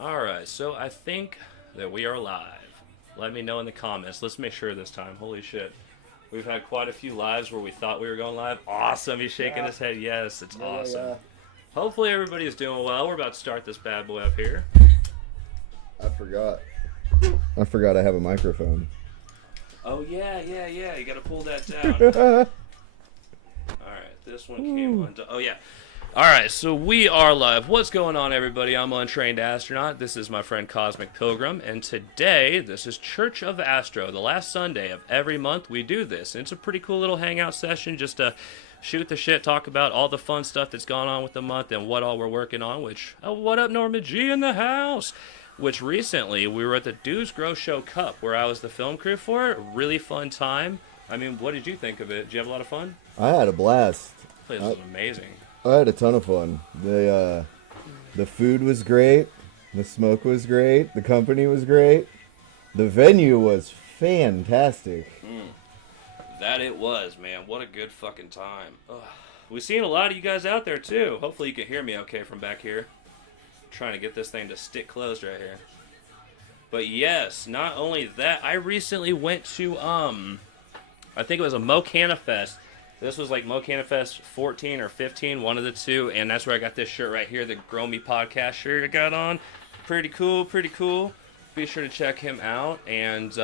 Alright, so I think that we are live. Let me know in the comments. Let's make sure this time. Holy shit. We've had quite a few lives where we thought we were going live. Awesome. He's shaking Yeah. his head. Yes, it's Yeah, awesome. yeah. Hopefully everybody is doing well. We're about to start this bad boy up here. I forgot. I forgot I have a microphone. Oh, yeah. You gotta pull that down. Alright, this one came on. Oh, yeah. Alright, so we are live. What's going on, everybody? I'm Untrained Astronaut. This is my friend Cosmic Pilgrim. And today, this is Church of Astro. The last Sunday of every month, we do this. And it's a pretty cool little hangout session just to shoot the shit, talk about all the fun stuff that's gone on with the month and what all we're working on. Which, what up, Norma G in the house? Which recently, we were at the DGC Cup, where I was the film crew for it. Really fun time. I mean, what did you think of it? Did you have a lot of fun? I had a blast. This was amazing. I had a ton of fun. The food was great. The smoke was great. The company was great. The venue was fantastic. That it was, man. What a good fucking time. Ugh. We've seen a lot of you guys out there, too. Hopefully you can hear me okay from back here. I'm trying to get this thing to stick closed right here. But yes, not only that, I recently went to, I think it was a Mocana Fest. This was like Mocana Fest 14 or 15, one of the two, and that's where I got this shirt right here, the Grow Me Podcast shirt I got on. Pretty cool. Be sure to check him out, and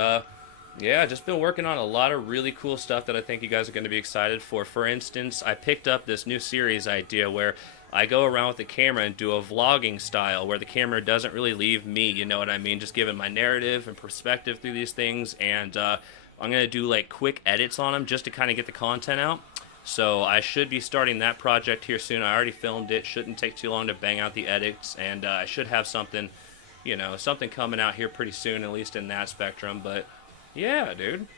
yeah, just been working on a lot of really cool stuff that I think you guys are going to be excited for. For instance, I picked up this new series idea where I go around with the camera and do a vlogging style where the camera doesn't really leave me, you know what I mean, just giving my narrative and perspective through these things, and I'm going to do like quick edits on them just to kind of get the content out. So I should be starting that project here soon. I already filmed it. Shouldn't take too long to bang out the edits. And I should have something, you know, something coming out here pretty soon, at least in that spectrum. But yeah, dude.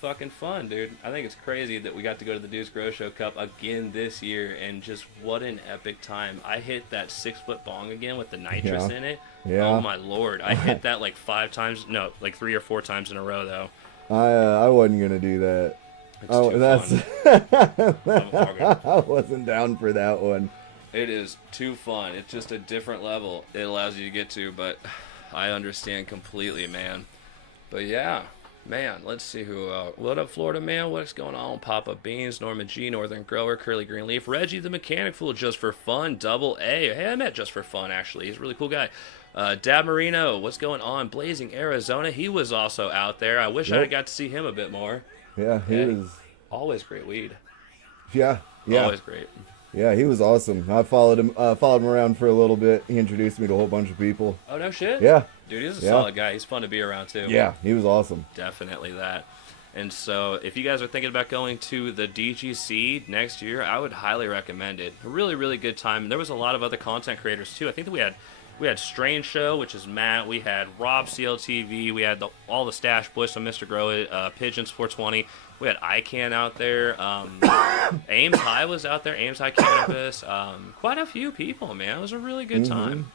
Fucking fun, dude. I think it's crazy that we got to go to the DGC Cup again this year. And just what an epic time. I hit that 6-foot bong again with the nitrous in it. Yeah. Oh my lord. I hit that like 5 times. No, like 3 or 4 times in a row, though. I wasn't gonna do that. It's too fun. I wasn't down for that one. It is too fun. It's just a different level it allows you to get to, but I understand completely, man. But yeah, man, let's see who what up, Florida man? What's going on? Papa Beans, Norman G, Northern Grower, Curly Green Leaf, Reggie the Mechanic Fool, Just for Fun, Double A. Hey, I met Just for Fun, actually. He's a really cool guy. Dab Marino, what's going on? Blazing Arizona, he was also out there. I wish I got to see him a bit more. Yeah, he was always great weed. Yeah. Always great. Yeah, he was awesome. I followed him around for a little bit. He introduced me to a whole bunch of people. Oh, no shit? Yeah. Dude, he's a solid guy. He's fun to be around, too. Yeah, he was awesome. Definitely that. And so, if you guys are thinking about going to the DGC next year, I would highly recommend it. A really, really good time. There was a lot of other content creators, too. I think that we had Strange Show, which is Matt. We had Rob CLTV. We had all the Stash Boys from Mr. Grow It, Pigeons 420. We had ICANN out there. Ames High was out there. Ames High Cannabis. Quite a few people, man. It was a really good time.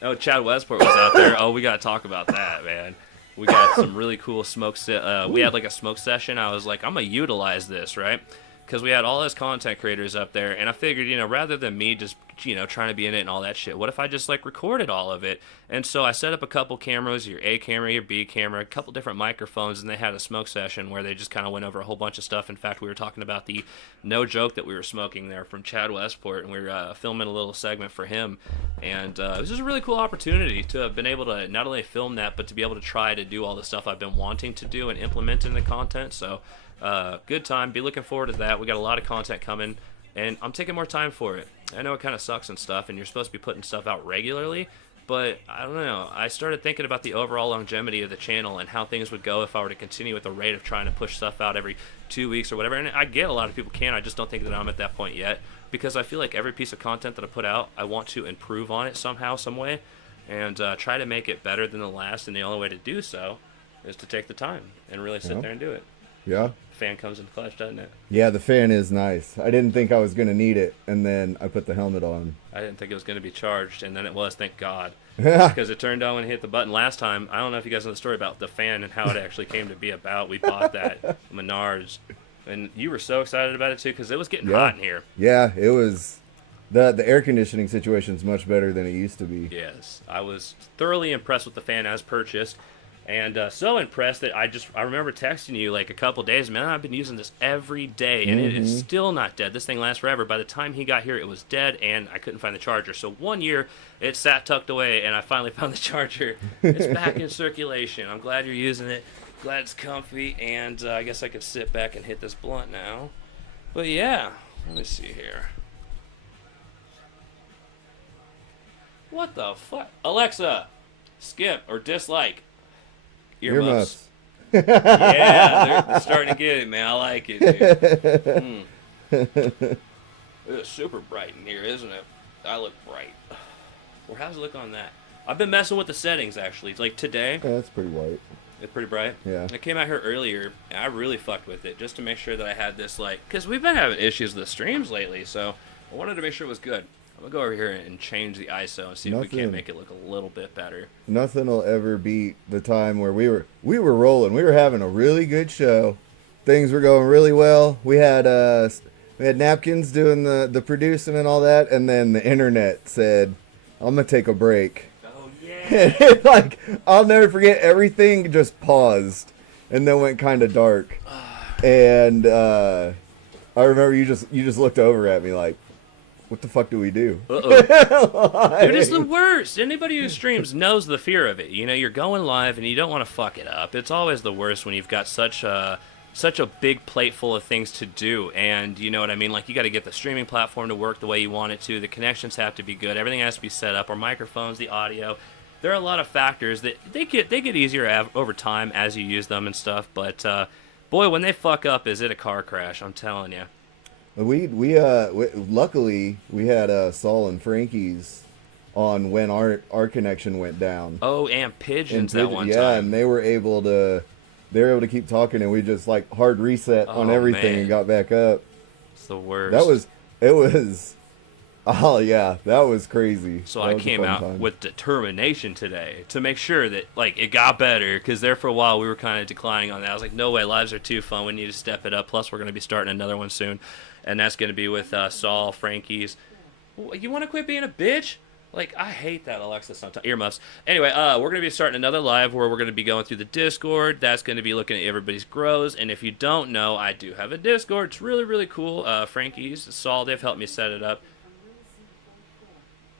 Oh, Chad Westport was out there. Oh, we got to talk about that, man. We got some really cool smoke. We had like a smoke session. I was like, I'm going to utilize this, right? Because we had all those content creators up there, and I figured, you know, rather than me just, you know, trying to be in it and all that shit, what if I just, like, recorded all of it? And so I set up a couple cameras, your A camera, your B camera, a couple different microphones, and they had a smoke session where they just kind of went over a whole bunch of stuff. In fact, we were talking about the No Joke that we were smoking there from Chad Westport, and we were filming a little segment for him. And it was just a really cool opportunity to have been able to not only film that, but to be able to try to do all the stuff I've been wanting to do and implement in the content. So good time. Be looking forward to that. We got a lot of content coming, and I'm taking more time for it. I know it kind of sucks and stuff, and you're supposed to be putting stuff out regularly, but I don't know. I started thinking about the overall longevity of the channel and how things would go if I were to continue with the rate of trying to push stuff out every 2 weeks or whatever. And I get a lot of people can. I just don't think that I'm at that point yet, because I feel like every piece of content that I put out, I want to improve on it somehow, some way, and try to make it better than the last. And the only way to do so is to take the time and really sit there and do it. Yeah. Fan comes in clutch, doesn't it? Yeah, the fan is nice. I didn't think I was going to need it, and then I put the helmet on. I didn't think it was going to be charged, and then it was, thank God. Because it turned on when it hit the button last time. I don't know if you guys know the story about the fan and how it actually came to be about. We bought that at Menards, and you were so excited about it, too, because it was getting hot in here. Yeah, it was The air conditioning situation is much better than it used to be. Yes, I was thoroughly impressed with the fan as purchased, and so impressed that I remember texting you like a couple days. Man, I've been using this every day, and it is still not dead. This thing lasts forever. By the time he got here, it was dead, and I couldn't find the charger. So 1 year, it sat tucked away, and I finally found the charger. It's back in circulation. I'm glad you're using it. Glad it's comfy, and I guess I could sit back and hit this blunt now. But yeah, let me see here. What the fuck? Alexa, skip or dislike. Earmuffs. Yeah, they're starting to get it, man. I like it, dude. It's super bright in here, isn't it? I look bright. Or how's it look on that? I've been messing with the settings, actually. It's like today. Yeah, that's pretty white. It's pretty bright. Yeah. I came out here earlier, and I really fucked with it just to make sure that I had this, like, because we've been having issues with the streams lately, so I wanted to make sure it was good. I'm going to go over here and change the ISO and see if we can't make it look a little bit better. Nothing will ever beat the time where we were rolling. We were having a really good show. Things were going really well. We had napkins doing the producing and all that, and then the internet said, I'm going to take a break. Oh, yeah. Like, I'll never forget, everything just paused and then went kind of dark. And I remember you just looked over at me like, what the fuck do we do? Uh-oh. Dude, it's the worst. Anybody who streams knows the fear of it. You know, you're going live and you don't want to fuck it up. It's always the worst when you've got such a big plate full of things to do. And you know what I mean? Like, you got to get the streaming platform to work the way you want it to. The connections have to be good. Everything has to be set up. Our microphones, the audio. There are a lot of factors that they get easier over time as you use them and stuff. But boy, when they fuck up, is it a car crash? I'm telling you. We luckily we had Saul and Frankie's on when our connection went down. Oh, and Pigeons that one time. Yeah, and they were able to keep talking, and we just like hard reset on everything and got back up. It's the worst. It was oh yeah, that was crazy. So I came out with determination today to make sure that like it got better, because there for a while we were kind of declining on that. I was like, no way, lives are too fun. We need to step it up. Plus we're going to be starting another one soon, and that's going to be with Saul, Frankie's. You want to quit being a bitch? Like, I hate that Alexa sometimes. Earmuffs. Anyway, we're going to be starting another live where we're going to be going through the Discord. That's going to be looking at everybody's grows. And if you don't know, I do have a Discord. It's really, really cool. Frankie's, Saul, they've helped me set it up.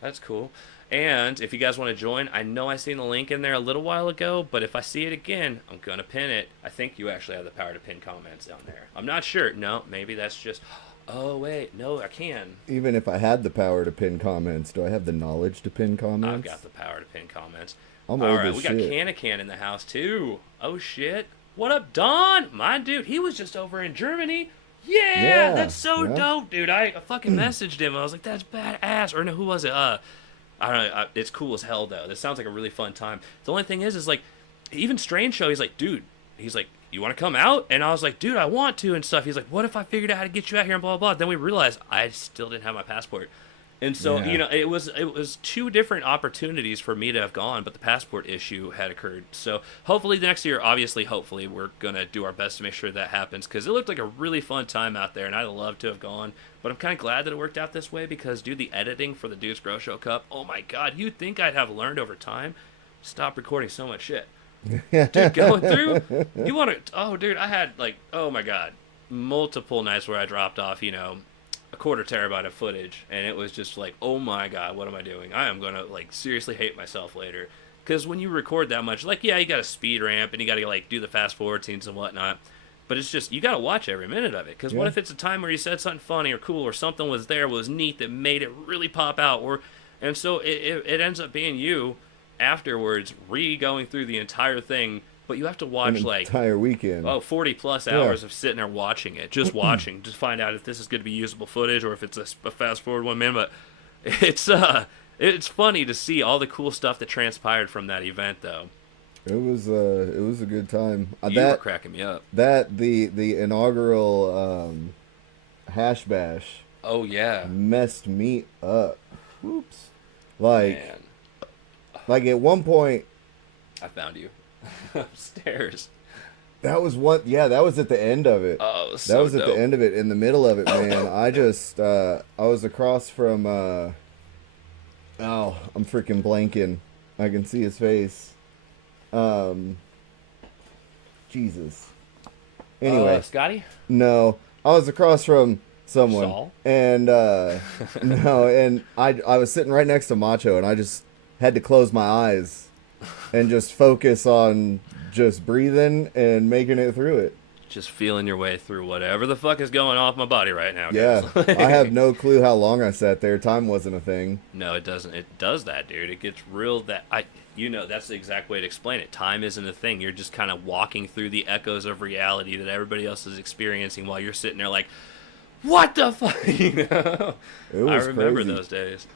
That's cool. And if you guys want to join, I know I seen the link in there a little while ago, but if I see it again, I'm going to pin it. I think you actually have the power to pin comments down there. I'm not sure. No, maybe that's just... Oh, wait. No, I can. Even if I had the power to pin comments, do I have the knowledge to pin comments? I've got the power to pin comments. I'm All old right, as we shit. got Can in the house, too. Oh, shit. What up, Don? My dude, he was just over in Germany. Yeah, that's so dope, dude. I fucking messaged him. I was like, that's badass. Or no, who was it? I don't know. It's cool as hell, though. This sounds like a really fun time. The only thing is like, even Strange Show, he's like, dude, you want to come out? And I was like, dude, I want to and stuff. He's like, what if I figured out how to get you out here and blah, blah, blah. Then we realized I still didn't have my passport. And so, you know, it was two different opportunities for me to have gone, but the passport issue had occurred. So hopefully next year, hopefully, we're going to do our best to make sure that happens, because it looked like a really fun time out there, and I'd love to have gone. But I'm kind of glad that it worked out this way, because, dude, the editing for the Dude's Grow Show Cup, oh my God, you'd think I'd have learned over time. Stop recording so much shit. Dude, going through, you want to, oh, dude, I had, like, oh my God, multiple nights where I dropped off, you know, a 1/4 terabyte of footage, and it was just like, oh my God, what am I doing? I am going to, like, seriously hate myself later. Because when you record that much, like, yeah, you got a speed ramp, and you got to, like, do the fast forward scenes and whatnot, but it's just, you got to watch every minute of it. Because what if it's a time where you said something funny or cool, or something was neat that made it really pop out, and so it ends up being you afterwards going through the entire thing, but you have to watch an entire weekend. 40 plus hours of sitting there watching it, just watching to find out if this is going to be usable footage or if it's a fast forward 1 minute. But it's funny to see all the cool stuff that transpired from that event, though. It was a good time. You were cracking me up. The inaugural hash bash. Oh yeah, messed me up. Whoops. Like, man. Like, at one point, I found you upstairs. That was what. Yeah, that was at the end of it. Oh, it was That so was at the dope. end of it. In the middle of it, man. I was across from. Oh, I'm freaking blanking. I can see his face. Um, Jesus. Anyway, Scotty? no, I was across from someone, Saul? and no, and I was sitting right next to Macho, and I just had to close my eyes and just focus on just breathing and making it through it. Just feeling your way through whatever the fuck is going off my body right now, Yeah, guys. I have no clue how long I sat there. Time wasn't a thing. No, it doesn't. It does that, dude. It gets real. That's the exact way to explain it. Time isn't a thing. You're just kind of walking through the echoes of reality that everybody else is experiencing while you're sitting there like, what the fuck? It I was remember crazy. those days.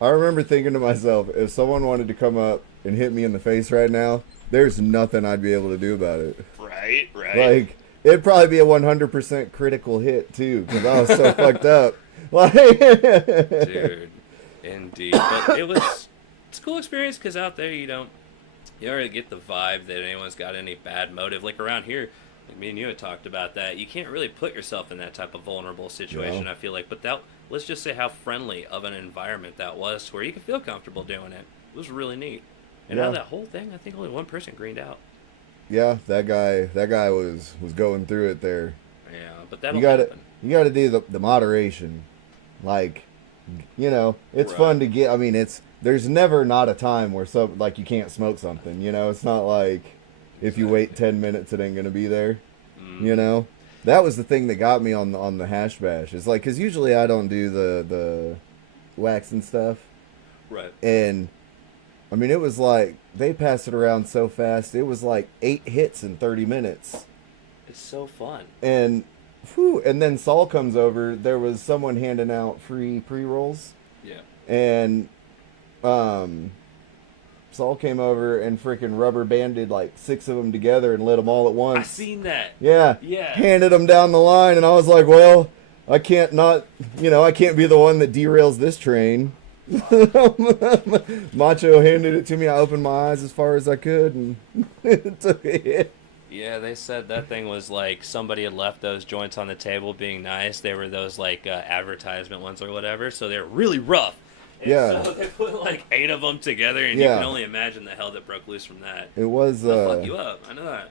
I remember thinking to myself, if someone wanted to come up and hit me in the face right now, there's nothing I'd be able to do about it. Right. Like, it'd probably be a 100% critical hit, too, because I was so fucked up. Like, Dude, indeed. But it's a cool experience because out there you already get the vibe that anyone's got any bad motive. Like around here, like me and you had talked about that. You can't really put yourself in that type of vulnerable situation, No. I feel like. But let's just say how friendly of an environment that was to where you could feel comfortable doing it. It was really neat. And out of that whole thing, I think only one person greened out. yeah, that guy was going through it there. Yeah, but that'll You gotta happen. do the moderation. Like, it's Right. fun to get. I mean, there's never not a time where like you can't smoke something. It's not like if you wait 10 minutes, it ain't gonna be there. That was the thing that got me on the hash bash. It's like, because usually I don't do the wax and stuff, Right. and I mean, it was like they passed it around so fast. It was like 8 hits in 30 minutes. It's so fun. And and then Saul comes over. There was someone handing out free pre-rolls, Yeah. and Saul came over and freaking rubber banded like 6 of them together and lit them all at once. I seen that. Yeah. Yeah. Handed them down the line, and I was like, well, I can't I can't be the one that derails this train. Macho handed it to me. I opened my eyes as far as I could and took a hit. Yeah, they said that thing was like somebody had left those joints on the table being nice. They were those like advertisement ones or whatever, so they're really rough. And Yeah. so they put like 8 of them together, and Yeah. you can only imagine the hell that broke loose from that. It was They'll fuck you up. I know that.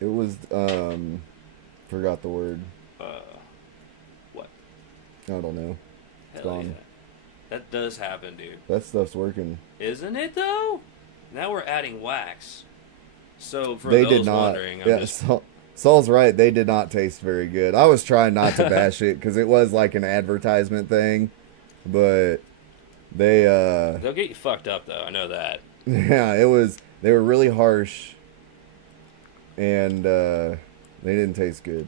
it was forgot the word. What? I don't know. Hell gone. yeah. That does happen, dude. That stuff's working. Isn't it though? Now we're adding wax. So for They those did not. wondering, I'm Yeah, just Saul's right. They did not taste very good. I was trying not to bash it because it was like an advertisement thing, but they they'll get you fucked up though. I know that. yeah, it was. They were really harsh, and they didn't taste good.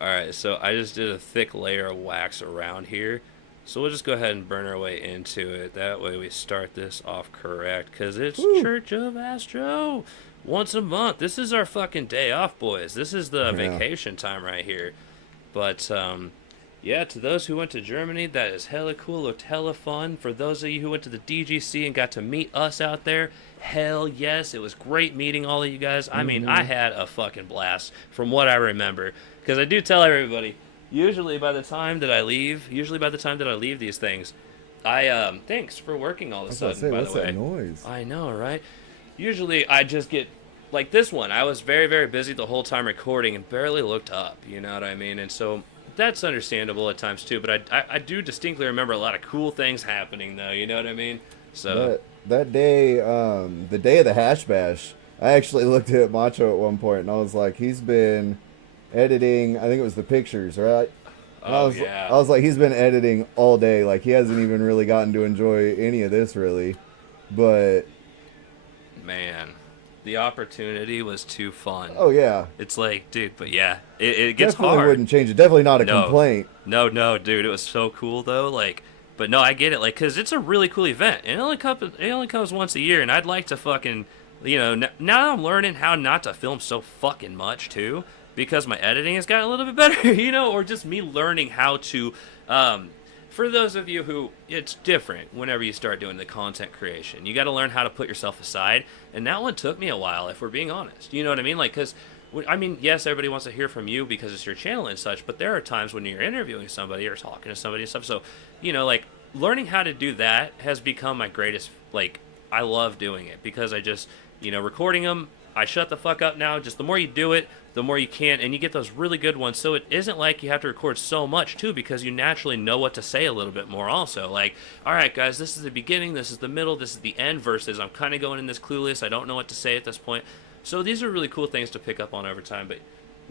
Alright, so I just did a thick layer of wax around here. So we'll just go ahead and burn our way into it. That way we start this off correct. Because it's Woo. Church of Astro. Once a month. This is our fucking day off, boys. This is the vacation time right here. But, yeah, to those who went to Germany, that is hella cool or hella fun. For those of you who went to the DGC and got to meet us out there, hell yes. It was great meeting all of you guys. I mean, I had a fucking blast from what I remember. Because I do tell everybody, usually by the time that I leave these things, thanks for working all of a sudden, by What's the way. that noise? I know, right? Usually I just get, like this one, I was very, very busy the whole time recording and barely looked up, you know what I mean? And so that's understandable at times too, but I do distinctly remember a lot of cool things happening though, you know what I mean? So That day, the day of the hash bash, I actually looked at Macho at one point and I was like, he's been editing, I think it was the pictures, right? And oh I was, yeah. I was like, he's been editing all day. Like, he hasn't even really gotten to enjoy any of this, really. But, Man, the opportunity was too fun. oh, yeah. It's like, dude, but yeah, it gets Definitely hard. wouldn't change it. Definitely not a No. complaint. No, dude, it was so cool though. Like, but no, I get it. Like, cause it's a really cool event. It only comes once a year, and I'd like to fucking, now I'm learning how not to film so fucking much too, because my editing has gotten a little bit better, or just me learning how to for those of you who it's different whenever you start doing the content creation, you got to learn how to put yourself aside. And that one took me a while, if we're being honest. You know what I mean? Like, because, I mean, yes, everybody wants to hear from you because it's your channel and such, but there are times when you're interviewing somebody or talking to somebody and stuff. So, you know, like, learning how to do that has become my greatest, like, I love doing it because I just, you know, recording them, I shut the fuck up now. Just the more you do it, the more you can, and you get those really good ones. So it isn't like you have to record so much too, because you naturally know what to say a little bit more also. Like, all right, guys, this is the beginning, this is the middle, this is the end, versus I'm kind of going in this clueless, I don't know what to say at this point. So these are really cool things to pick up on over time. But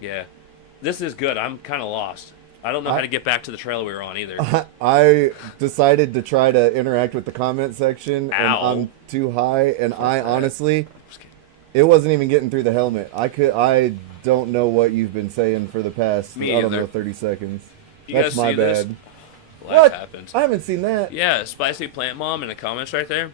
yeah, this is good. I'm kind of lost. I don't know how to get back to the trail we were on either. I decided to try to interact with the comment section, and I'm too high, and I honestly, it wasn't even getting through the helmet. I don't know what you've been saying for the past, I don't know, 30 seconds. That's my bad. Life happens. I haven't seen that. Yeah, Spicy Plant Mom in the comments right there.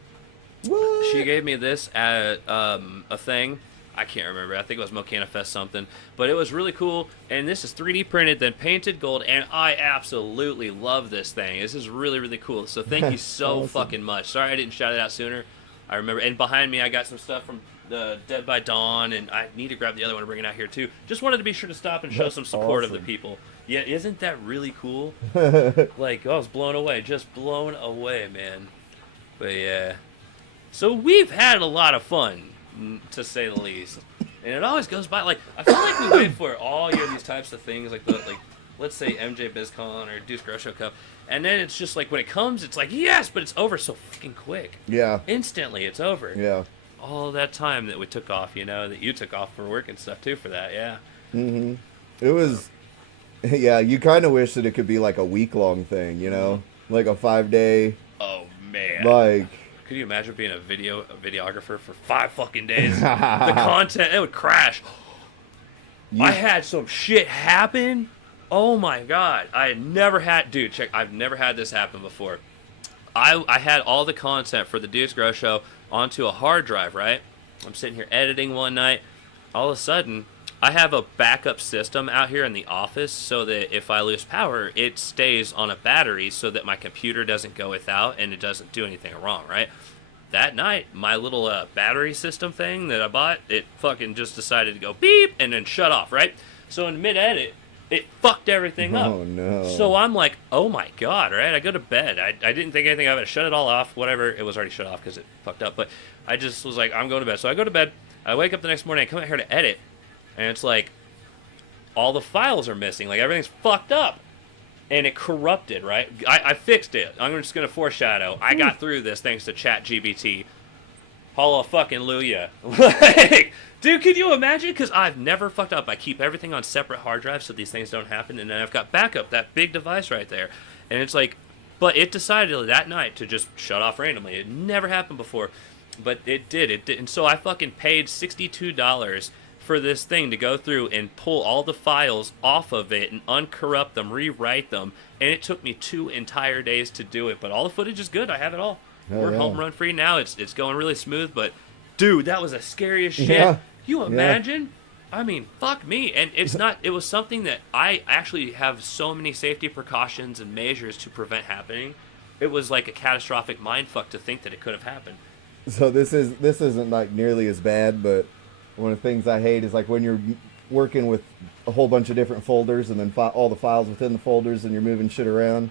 What? She gave me this at a thing. I can't remember. I think it was Mocana Fest something. But it was really cool. And this is 3D printed, then painted gold. And I absolutely love this thing. This is really, really cool. So thank you so awesome. fucking much. Sorry I didn't shout it out sooner. I remember. And behind me, I got some stuff from the Dead by Dawn. And I need to grab the other one and bring it out here, too. Just wanted to be sure to stop and show some support of the people. Yeah, isn't that really cool? Like, I was blown away. Just blown away, man. But yeah. So we've had a lot of fun, to say the least, and it always goes by. Like, I feel like we wait for all year these types of things, like let's say MJ BizCon or Deuce Grosso Cup, and then it's just like when it comes, it's like yes, but it's over so fucking quick. Yeah. Instantly, it's over. Yeah. All that time that we took off, you know, that you took off for work and stuff too for that, yeah. Mhm. It was, yeah. You kind of wish that it could be like a week-long thing, you know, like a 5-day. Oh man. Like. Could you imagine being a videographer for 5 fucking days? The content, it would crash. I had some shit happen. Oh my god. I had never had, dude, check, I've never had this happen before. I had all the content for the Deuce Grow Show onto a hard drive, right? I'm sitting here editing one night. All of a sudden, I have a backup system out here in the office so that if I lose power, it stays on a battery so that my computer doesn't go without and it doesn't do anything wrong, right? That night, my little battery system thing that I bought, it fucking just decided to go beep and then shut off, right? So in mid-edit, it fucked everything up. Oh, no. So I'm like, oh my god, right? I go to bed. I didn't think anything of it. I shut it all off, whatever. It was already shut off because it fucked up. But I just was like, I'm going to bed. So I go to bed. I wake up the next morning. I come out here to edit. And it's like, all the files are missing. Like, everything's fucked up. And it corrupted, right? I fixed it. I'm just going to foreshadow. I got through this thanks to ChatGPT. Hallelujah. Like, dude, could you imagine? Because I've never fucked up. I keep everything on separate hard drives so these things don't happen. And then I've got backup, that big device right there. And it's like, but it decided that night to just shut off randomly. It never happened before. But it did. And so I fucking paid $62 for this thing to go through and pull all the files off of it and uncorrupt them, rewrite them, and it took me 2 entire days to do it. But all the footage is good. I have it all. We're home run free now. It's going really smooth. But dude, that was the scariest shit. Yeah. You imagine? I mean, fuck me. And it's not. It was something that I actually have so many safety precautions and measures to prevent happening. It was like a catastrophic mindfuck to think that it could have happened. So this isn't like nearly as bad, but one of the things I hate is like when you're working with a whole bunch of different folders and then all the files within the folders and you're moving shit around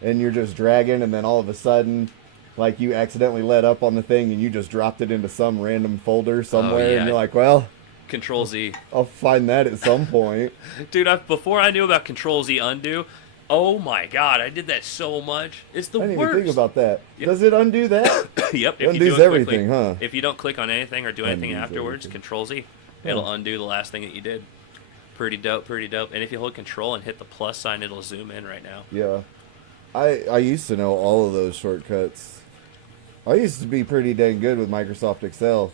and you're just dragging and then all of a sudden like you accidentally let up on the thing and you just dropped it into some random folder somewhere and you're like, well, Control Z. I'll find that at some point. Dude, before I knew about Control Z undo, oh my god, I did that so much. It's the worst. I didn't even think about that. Yep. Does it undo that? Yep. It undoes everything, huh? If you don't click on anything or do anything afterwards, everything. Control Z, it'll undo the last thing that you did. Pretty dope, pretty dope. And if you hold Control and hit the plus sign, it'll zoom in right now. Yeah. I used to know all of those shortcuts. I used to be pretty dang good with Microsoft Excel.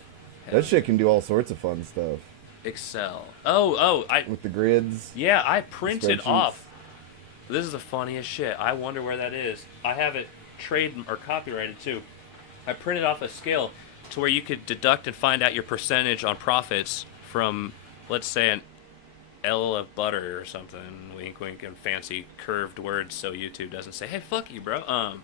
That shit can do all sorts of fun stuff. Excel. With the grids. Yeah, I printed spreadsheets. off. This is the funniest shit. I wonder where that is. I have it trade or copyrighted too. I printed off a scale to where you could deduct and find out your percentage on profits from, let's say, L of butter or something. Wink, wink, and fancy curved words so YouTube doesn't say, "Hey, fuck you, bro."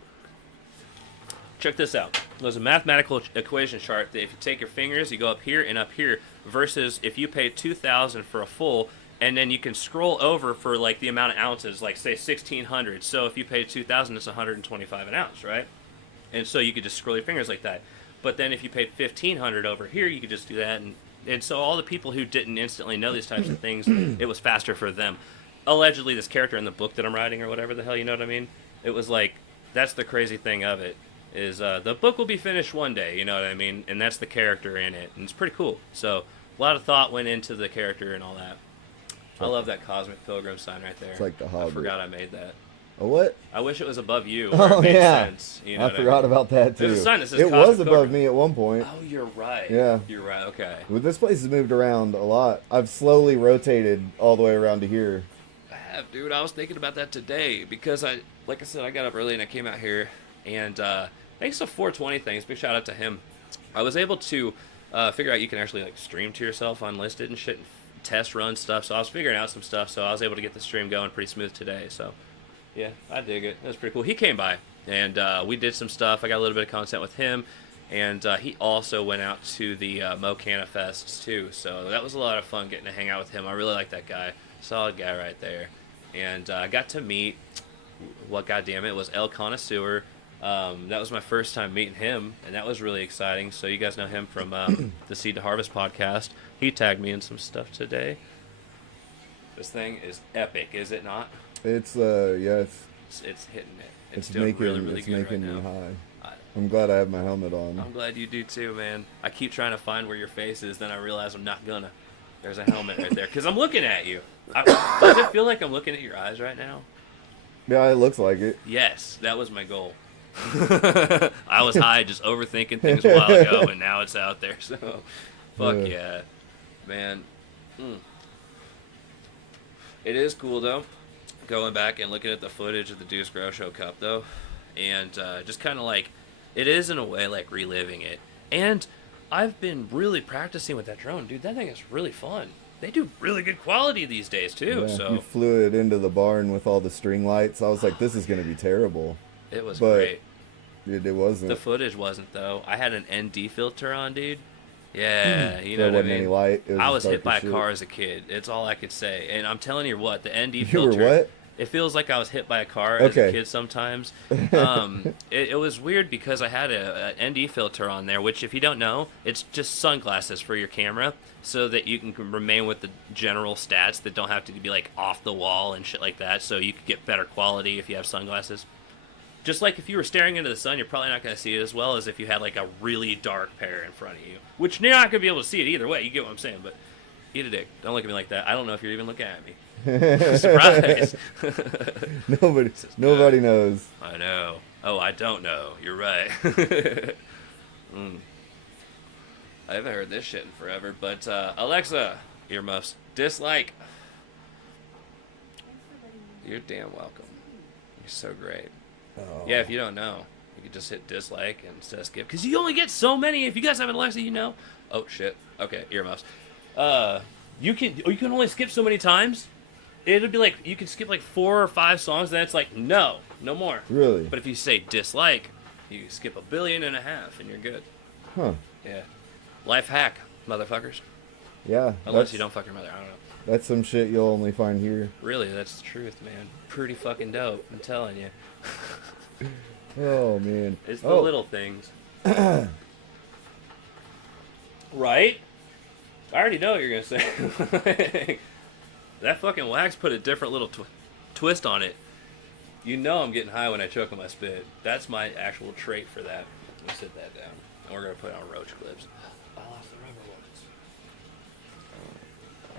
Check this out. There's a mathematical equation chart that if you take your fingers, you go up here and up here, versus if you pay 2,000 for a full, and then you can scroll over for like the amount of ounces, like say 1,600. So if you pay 2,000, it's 125 an ounce, right? And so you could just scroll your fingers like that. But then if you paid 1,500 over here, you could just do that. And so all the people who didn't instantly know these types of things, it was faster for them. Allegedly, this character in the book that I'm writing or whatever the hell, you know what I mean? It was like, that's the crazy thing of it, is the book will be finished one day, you know what I mean? And that's the character in it. And it's pretty cool. So a lot of thought went into the character and all that. I love that Cosmic Pilgrim sign right there. It's like the Hobbit. I forgot I made that. A what? I wish it was above you. Where it made sense, you know I forgot about that too. There's a sign that says it Cosmic was above Pilgrim. me at one point. Oh, you're right. Yeah. You're right, okay. Well, this place has moved around a lot. I've slowly rotated all the way around to here. I have, dude. I was thinking about that today because like I said, I got up early and I came out here, and thanks to 420 things, big shout out to him. I was able to figure out you can actually like stream to yourself unlisted and shit, and test run stuff. So I was figuring out some stuff, so I was able to get the stream going pretty smooth today. So yeah, I dig it. It was pretty cool. He came by and we did some stuff. I got a little bit of content with him, and he also went out to the Mocana Fests too. So that was a lot of fun getting to hang out with him. I really like that guy. Solid guy right there. And I got to meet, what goddamn it was El Connoisseur. That was my first time meeting him, and that was really exciting. So you guys know him from the Seed to Harvest podcast. He tagged me in some stuff today. This thing is epic, is it not? It's It's hitting it. It's doing making really, really it's good making right me now. high. I'm glad I have my helmet on. I'm glad you do too, man. I keep trying to find where your face is, then I realize I'm not gonna. There's a helmet right there, because I'm looking at you. Does it feel like I'm looking at your eyes right now? Yeah, it looks like it. Yes, that was my goal. I was high just overthinking things a while ago, and now it's out there, so fuck yeah. Man. It is cool, though, going back and looking at the footage of the Deuce Grosso Cup, though, and just kind of like, it is in a way like reliving it. And I've been really practicing with that drone, dude. That thing is really fun. They do really good quality these days too. Yeah, So you flew it into the barn with all the string lights. I was like, this is going to be terrible. it was But great. It wasn't. The footage wasn't though. I had an ND filter on, dude. Yeah, you know There what I wasn't mean. any light. It I was dark hit by as a shit. car as a kid. It's all I could say. And I'm telling you what, the ND You filter. were what? It feels like I was hit by a car as a Okay. kid sometimes. It was weird because I had a ND filter on there, which if you don't know, it's just sunglasses for your camera so that you can remain with the general stats that don't have to be like off the wall and shit like that, so you could get better quality if you have sunglasses. Just like if you were staring into the sun, you're probably not going to see it as well as if you had like a really dark pair in front of you, which you're not going to be able to see it either way. You get what I'm saying, but eat a dick. Don't look at me like that. I don't know if you're even looking at me. Surprise! Nobody knows. I know. Oh, I don't know. You're right. I haven't heard this shit in forever, but Alexa, earmuffs, dislike. You're damn welcome. You're so great. Oh. Yeah, if you don't know, you can just hit dislike instead of skip, because you only get so many. If you guys have an Alexa, you know. Oh shit. Okay, earmuffs. You can only skip so many times. It'll be like you can skip like 4 or 5 songs, then it's like no more. Really? But if you say dislike, you skip 1.5 billion and you're good. Huh. Yeah. Life hack, motherfuckers. Yeah. Unless you don't fuck your mother. I don't know. That's some shit you'll only find here. Really, that's the truth, man. Pretty fucking dope. I'm telling you. Oh, man. It's the little things. Right? I already know what you're going to say. That fucking wax put a different little twist on it. You know I'm getting high when I choke on my spit. That's my actual trait for that. Let me sit that down. And we're going to put on roach clips. I lost the rubber ones.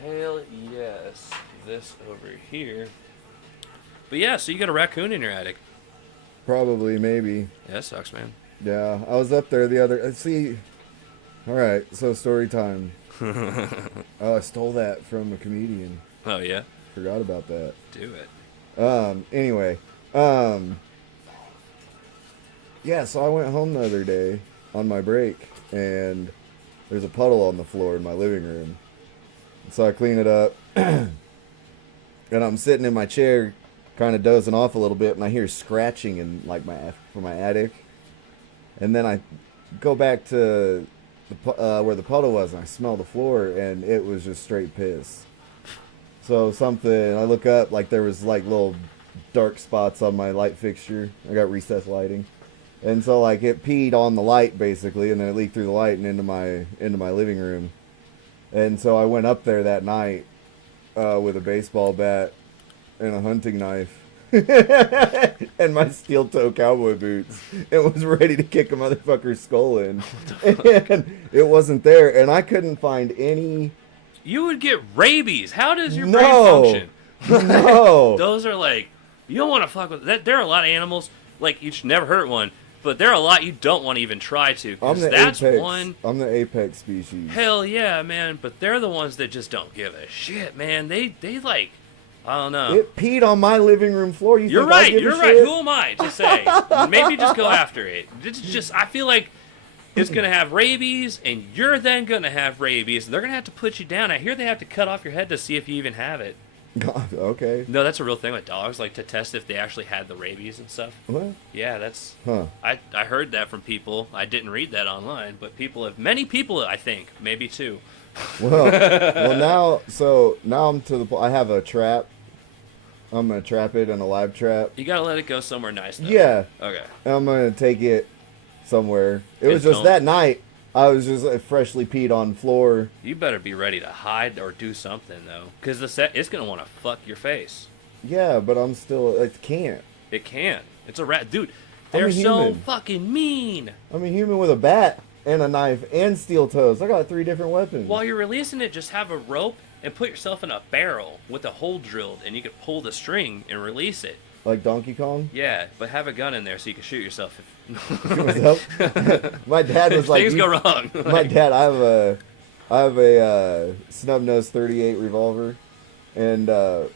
Hell yes. This over here. But yeah, so you got a raccoon in your attic. Probably, maybe. Yeah, that sucks, man. Yeah, I was up there the other... See... Alright, so story time. Oh, I stole that from a comedian. Oh, yeah? Forgot about that. Do it. Anyway. Yeah, so I went home the other day on my break, and there's a puddle on the floor in my living room. So I clean it up, and I'm sitting in my chair, kind of dozing off a little bit, and I hear scratching in like from my attic, and then I go back to where the puddle was, and I smell the floor, and it was just straight piss. So I look up, like there was like little dark spots on my light fixture. I got recessed lighting, and so like it peed on the light basically, and then it leaked through the light and into my living room. And so I went up there that night with a baseball bat and a hunting knife and my steel toe cowboy boots, and was ready to kick a motherfucker's skull in. And it wasn't there, and I couldn't find any. You would get rabies. How does your brain function? No. Those are like, you don't want to fuck with that. There are a lot of animals, like you should never hurt one, but there are a lot you don't want to even try to. I'm the apex species. Hell yeah, man. But they're the ones that just don't give a shit, man. They like, I don't know. It peed on my living room floor. You're right. You're right. Who am I to say? Maybe just go after it. It's just, I feel like it's going to have rabies, and you're then going to have rabies. They're going to have to put you down. I hear they have to cut off your head to see if you even have it. God, okay. No, that's a real thing with dogs, like to test if they actually had the rabies and stuff. What? Yeah, that's. Huh. I heard that from people. I didn't read that online, but many people, I think, maybe two. Well, now I'm to the point. I have a trap. I'm gonna trap it in a live trap. You gotta let it go somewhere nice, though. Yeah. Okay. I'm gonna take it somewhere. It was just that night. I was just freshly peed on floor. You better be ready to hide or do something though, because it's gonna want to fuck your face. Yeah, but I'm still. It can't. It can't. It's a rat, dude. They're so fucking mean. I'm a human with a bat and a knife and steel toes. I got 3 different weapons. While you're releasing it, just have a rope and put yourself in a barrel with a hole drilled, and you could pull the string and release it. Like Donkey Kong? Yeah, but have a gun in there so you can shoot yourself. My dad was like, things go wrong. My dad, I have a snub nose 38 revolver, and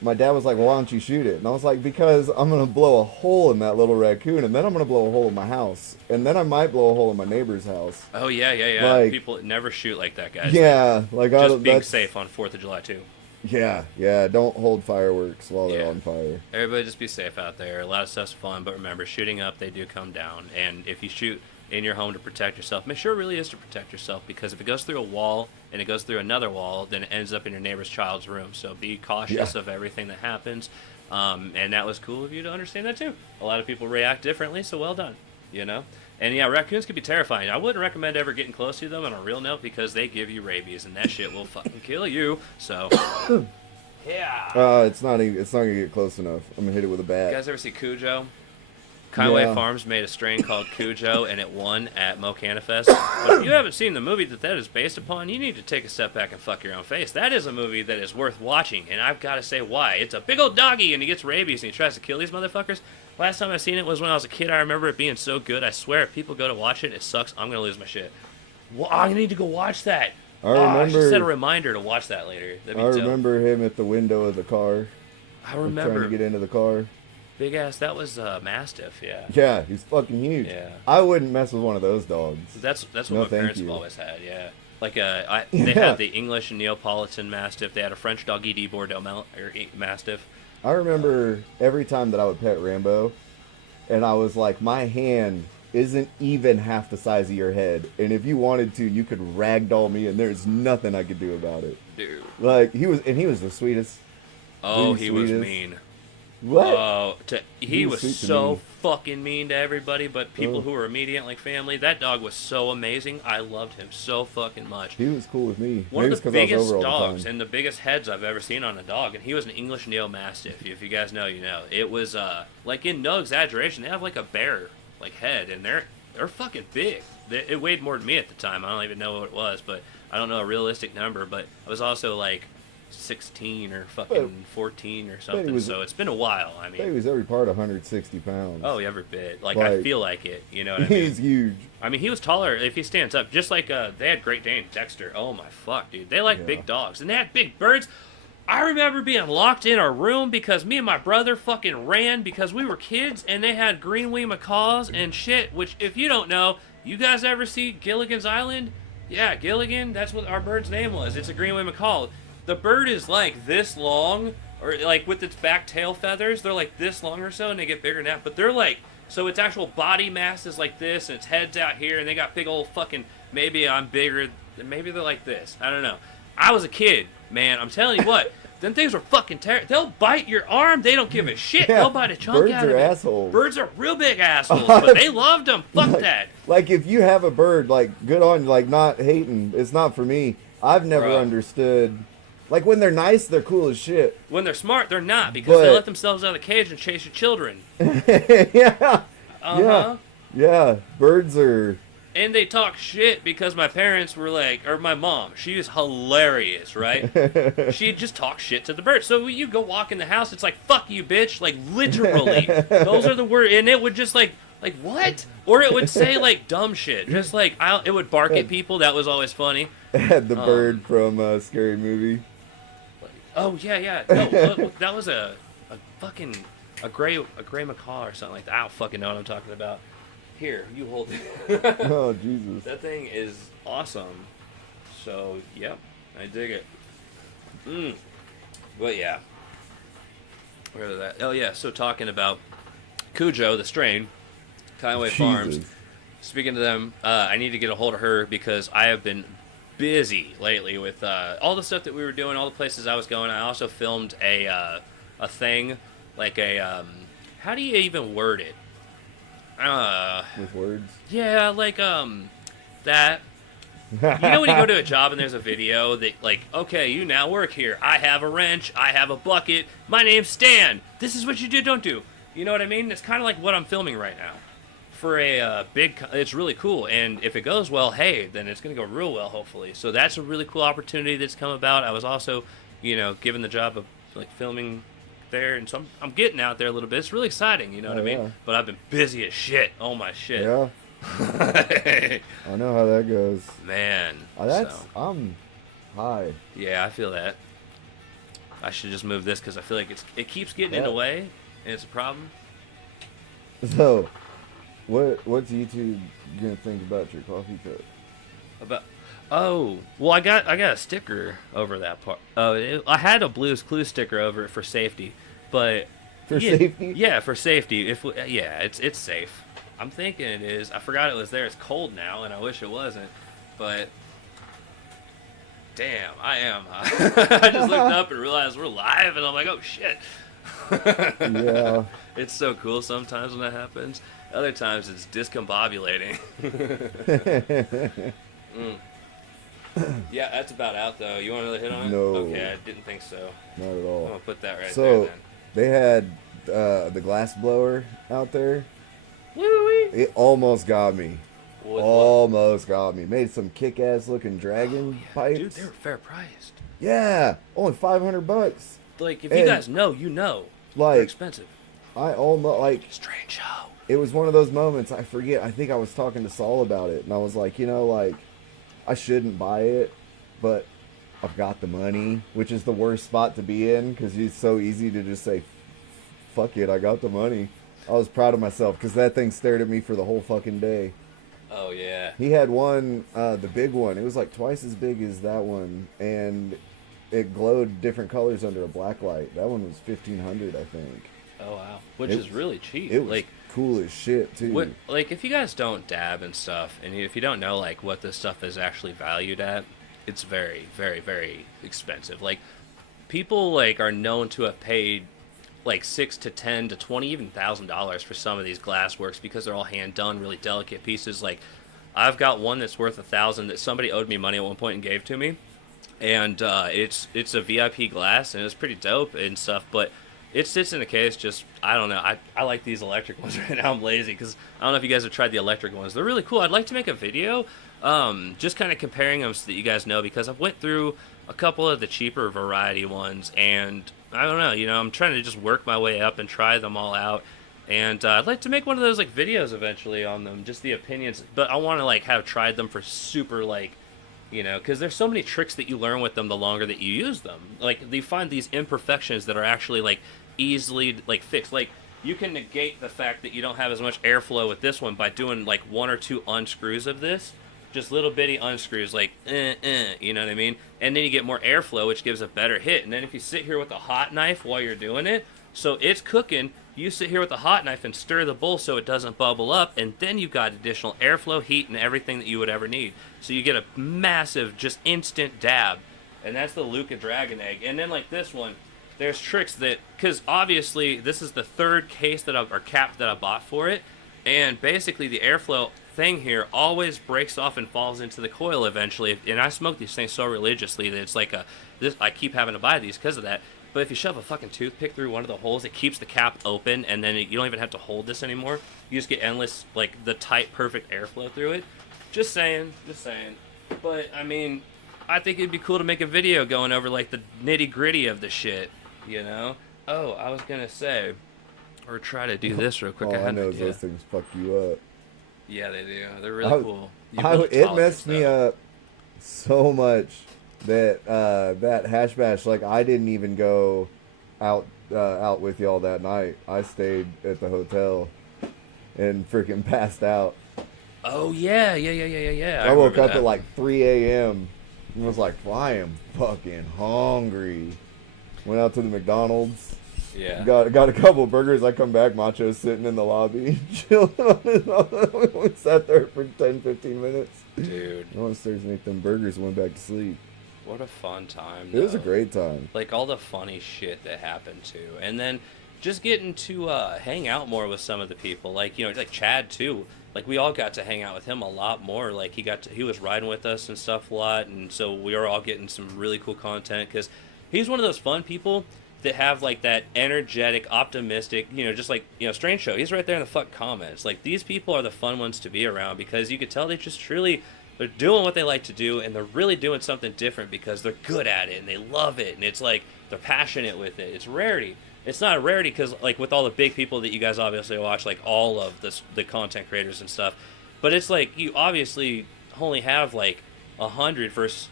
my dad was like, well, why don't you shoot it? And I was like, because I'm gonna blow a hole in that little raccoon, and then I'm gonna blow a hole in my house, and then I might blow a hole in my neighbor's house. Oh yeah. Like, people never shoot like that, guys. Yeah, like just being safe on 4th of July too. Yeah. Don't hold fireworks while they're on fire. Everybody just be safe out there. A lot of stuff's fun, but remember, shooting up, they do come down. And if you shoot in your home to protect yourself, make sure it really is to protect yourself, because if it goes through a wall and it goes through another wall, then it ends up in your neighbor's child's room. So be cautious of everything that happens. And that was cool of you to understand that too. A lot of people react differently, so well done. And yeah, raccoons can be terrifying. I wouldn't recommend ever getting close to them on a real note, because they give you rabies, and that shit will fucking kill you. So, yeah. It's not gonna get close enough. I'm gonna hit it with a bat. You guys ever see Cujo? Kaiway Farms made a strain called Cujo, and it won at MoCanifest. But if you haven't seen the movie that is based upon, you need to take a step back and fuck your own face. That is a movie that is worth watching, and I've got to say why. It's a big old doggy, and he gets rabies, and he tries to kill these motherfuckers. Last time I seen it was when I was a kid. I remember it being so good. I swear, if people go to watch it, it sucks. I'm going to lose my shit. Well, I need to go watch that. I should set a reminder to watch that later. That'd be dope. Remember him at the window of the car. I remember. Trying to get into the car. Big ass. That was Mastiff, yeah. Yeah, he's fucking huge. Yeah. I wouldn't mess with one of those dogs. That's what my parents have always had, yeah. Like they had the English and Neapolitan Mastiff. They had a French Doggy de Bordeaux Mastiff. I remember every time that I would pet Rambo, and I was like, my hand isn't even half the size of your head, and if you wanted to, you could ragdoll me, and there's nothing I could do about it. Dude. Like, he was the sweetest. Oh, he was mean. What? Oh, he was so fucking mean to everybody, but people who were immediate, like family. That dog was so amazing. I loved him so fucking much. He was cool with me. One of the biggest dogs and the biggest heads I've ever seen on a dog, and he was an English Neo Mastiff. If you guys know, you know. It was like, in no exaggeration, they have like a bear like head, and they're fucking big. It weighed more than me at the time. I don't even know what it was, but I don't know a realistic number. But I was also like 16 or fucking 14 or something, so it's been a while. I mean, he was every part 160 pounds. Oh, every bit. Like I feel like it, you know what I mean? He's huge. I mean, he was taller if he stands up, just like they had Great Dane Dexter. Oh my fuck, dude. They like big dogs, and they had big birds. I remember being locked in our room because me and my brother fucking ran because we were kids, and they had green-winged macaws and shit, which, if you don't know, you guys ever see Gilligan's Island? Yeah, Gilligan, that's what our bird's name was. It's a green-winged macaw. The bird is like this long, or like with its back tail feathers, they're like this long or so, and they get bigger now. But they're like, so its actual body mass is like this, and its head's out here, and they got big old fucking. Maybe I'm bigger. Maybe they're like this. I don't know. I was a kid, man. I'm telling you what. Them things are fucking terrible. They'll bite your arm. They don't give a shit. Yeah, They'll bite a chunk birds out of are it. assholes. Birds are real big assholes, but they loved them. Fuck that. Like, if you have a bird, like, good on you, like, not hating. It's not for me. I've never Bro. understood. Like, when they're nice, they're cool as shit. When they're smart, they're not, because they But- let themselves out of the cage and chase your children. Yeah. Uh-huh. Yeah. Birds are... And they talk shit because my parents were like, or my mom, she was hilarious, right? She'd just talk shit to the birds. So you go walk in the house, it's like, fuck you, bitch. Like, literally. Those are the words. And it would just like, what? Or it would say, like, dumb shit. Just like, it would bark at people. That was always funny. Had the bird from Scary Movie. Oh, yeah. No, that was a fucking, a gray macaw or something like that. I don't fucking know what I'm talking about. Here, you hold it. Oh, Jesus. That thing is awesome. So, yep, I dig it. But yeah. Where was that? Oh yeah, so talking about Cujo, the strain, Kaiway Farms. Speaking to them, I need to get a hold of her because I have been busy lately with all the stuff that we were doing, all the places I was going. I also filmed a thing, like a, how do you even word it? With words? Yeah, like, that. You know when you go to a job and there's a video that, like, okay, you now work here. I have a wrench. I have a bucket. My name's Stan. This is what you do, don't do. You know what I mean? It's kind of like what I'm filming right now. For a it's really cool. And if it goes well, hey, then it's going to go real well, hopefully. So that's a really cool opportunity that's come about. I was also, given the job of, like, filming there, and so I'm getting out there a little bit. It's really exciting, you know what I mean? Yeah. But I've been busy as shit. Oh my shit. Yeah. I know how that goes. Man. I'm high. Yeah, I feel that. I should just move this because I feel like it keeps getting in the way, and it's a problem. So, what's YouTube gonna think about your coffee cup? Well, I got a sticker over that part. I had a Blue's Clues sticker over it for safety, but Safety? Yeah, for safety. It's safe. I'm thinking it is. I forgot it was there. It's cold now, and I wish it wasn't. But damn, I am. I just looked up and realized we're live, and I'm like, oh shit. Yeah. It's so cool sometimes when that happens. Other times it's discombobulating. Yeah, that's about out though. You want another hit on it? No. Okay, I didn't think so. Not at I'm all. gonna put that right there So, then. they had the glass blower out there. Woo-wee. It almost got me. What? Almost got me. Made some kick-ass looking dragon pipes. Dude, they were fair priced. Yeah, only $500. Like, if you guys know, you know. They're Like, expensive. I almost Strange show. it was one of those moments. I forget. I think I was talking to Saul about it, and I was like, I shouldn't buy it, but I've got the money, which is the worst spot to be in because it's so easy to just say, "Fuck it, I got the money." I was proud of myself because that thing stared at me for the whole fucking day. Oh, yeah. He had one, the big one. It was like twice as big as that one, and it glowed different colors under a black light. That one was $1,500, I think. Oh, wow. Which It is really cheap. It was like, cool as shit too. like, if you guys don't dab and stuff, and if you don't know, like, what this stuff is actually valued at, it's very, very, very expensive. Like, people, like, are known to have paid like $6 to $10 to $20, even $1,000 for some of these glass works because they're all hand done, really delicate pieces. Like, I've got one that's worth $1,000 that somebody owed me money at one point and gave to me, and it's a VIP glass and it's pretty dope and stuff. But it sits in a case. Just I don't know. I like these electric ones right now. I'm lazy because I don't know if you guys have tried the electric ones. They're really cool. I'd like to make a video, just kind of comparing them so that you guys know because I've went through a couple of the cheaper variety ones and I don't know, I'm trying to just work my way up and try them all out. And I'd like to make one of those, like, videos eventually on them, just the opinions. But I want to, like, have tried them for super, like, because there's so many tricks that you learn with them the longer that you use them. Like, you find these imperfections that are actually, like, easily, like, fixed. Like, you can negate the fact that you don't have as much airflow with this one by doing, like, 1 or 2 unscrews of this. just little bitty unscrews, like, you know what I mean? And then you get more airflow, which gives a better hit. And then if you sit here with a hot knife while you're doing it, so it's cooking, you sit here with a hot knife and stir the bowl so it doesn't bubble up, and then you've got additional airflow, heat, and everything that you would ever need. So you get a massive, just instant dab. And that's the Luca Dragon Egg. And then like this one, there's tricks that, because obviously this is the third case that or cap that I bought for it, and basically the airflow thing here always breaks off and falls into the coil eventually. And I smoke these things so religiously that it's like I keep having to buy these because of that. But if you shove a fucking toothpick through one of the holes, it keeps the cap open, and then you don't even have to hold this anymore. You just get endless, like, the tight, perfect airflow through it. Just saying. But, I mean, I think it'd be cool to make a video going over, like, the nitty-gritty of the shit, you know? Oh, I was gonna say, or try to do this real quick. All I know is those things fuck you up. Yeah, they do. They're really cool. It messed me up so much that that hash bash, like, I didn't even go out with y'all that night. I stayed at the hotel and freaking passed out. Oh yeah. I woke up at like 3 a.m. and was like, well, I am fucking hungry. Went out to the McDonald's. Yeah. Got a couple of burgers. I come back, Macho's sitting in the lobby, chilling on his own. We sat there for 10, 15 minutes. Dude. I went upstairs and ate them burgers and went back to sleep. What a fun time. It was a great time. Like, all the funny shit that happened, too. And then just getting to hang out more with some of the people. Like, you know, like Chad, too. Like, we all got to hang out with him a lot more. Like, he was riding with us and stuff a lot. And so we were all getting some really cool content. Because he's one of those fun people that have, like, that energetic, optimistic, you know, just like, you know, Strange Show. He's right there in the fuck comments. Like, these people are the fun ones to be around because you could tell they just truly... They're doing what they like to do, and they're really doing something different because they're good at it, and they love it, and it's like they're passionate with it. It's rarity. It's not a rarity because, like, with all the big people that you guys obviously watch, like all of the content creators and stuff, but it's like you obviously only have like 100 versus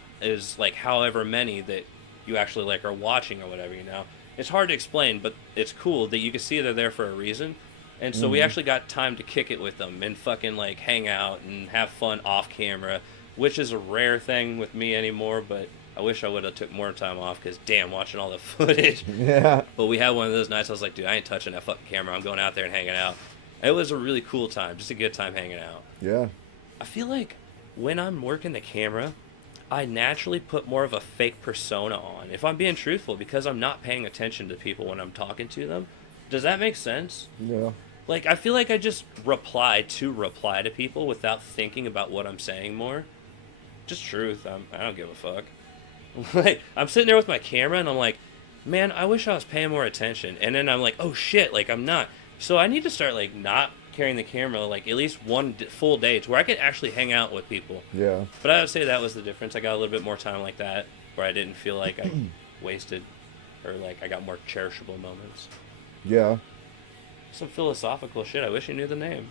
like however many that you actually like are watching or whatever, you know. It's hard to explain, but it's cool that you can see they're there for a reason. And so we actually got time to kick it with them and fucking, like, hang out and have fun off camera, which is a rare thing with me anymore, but I wish I would have took more time off because, damn, watching all the footage. Yeah. But we had one of those nights I was like, dude, I ain't touching that fucking camera. I'm going out there and hanging out. It was a really cool time, just a good time hanging out. Yeah. I feel like when I'm working the camera, I naturally put more of a fake persona on, if I'm being truthful, because I'm not paying attention to people when I'm talking to them. Does that make sense? Yeah. Like, I feel like I just reply to people without thinking about what I'm saying more. Just truth. I don't give a fuck. Like, I'm sitting there with my camera, and I'm like, man, I wish I was paying more attention. And then I'm like, oh, shit, like, I'm not. So I need to start, like, not carrying the camera, like, at least one full day to where I could actually hang out with people. Yeah. But I would say that was the difference. I got a little bit more time like that, where I didn't feel like I wasted, or, like, I got more cherishable moments. Yeah. Some philosophical shit. I wish he knew the name.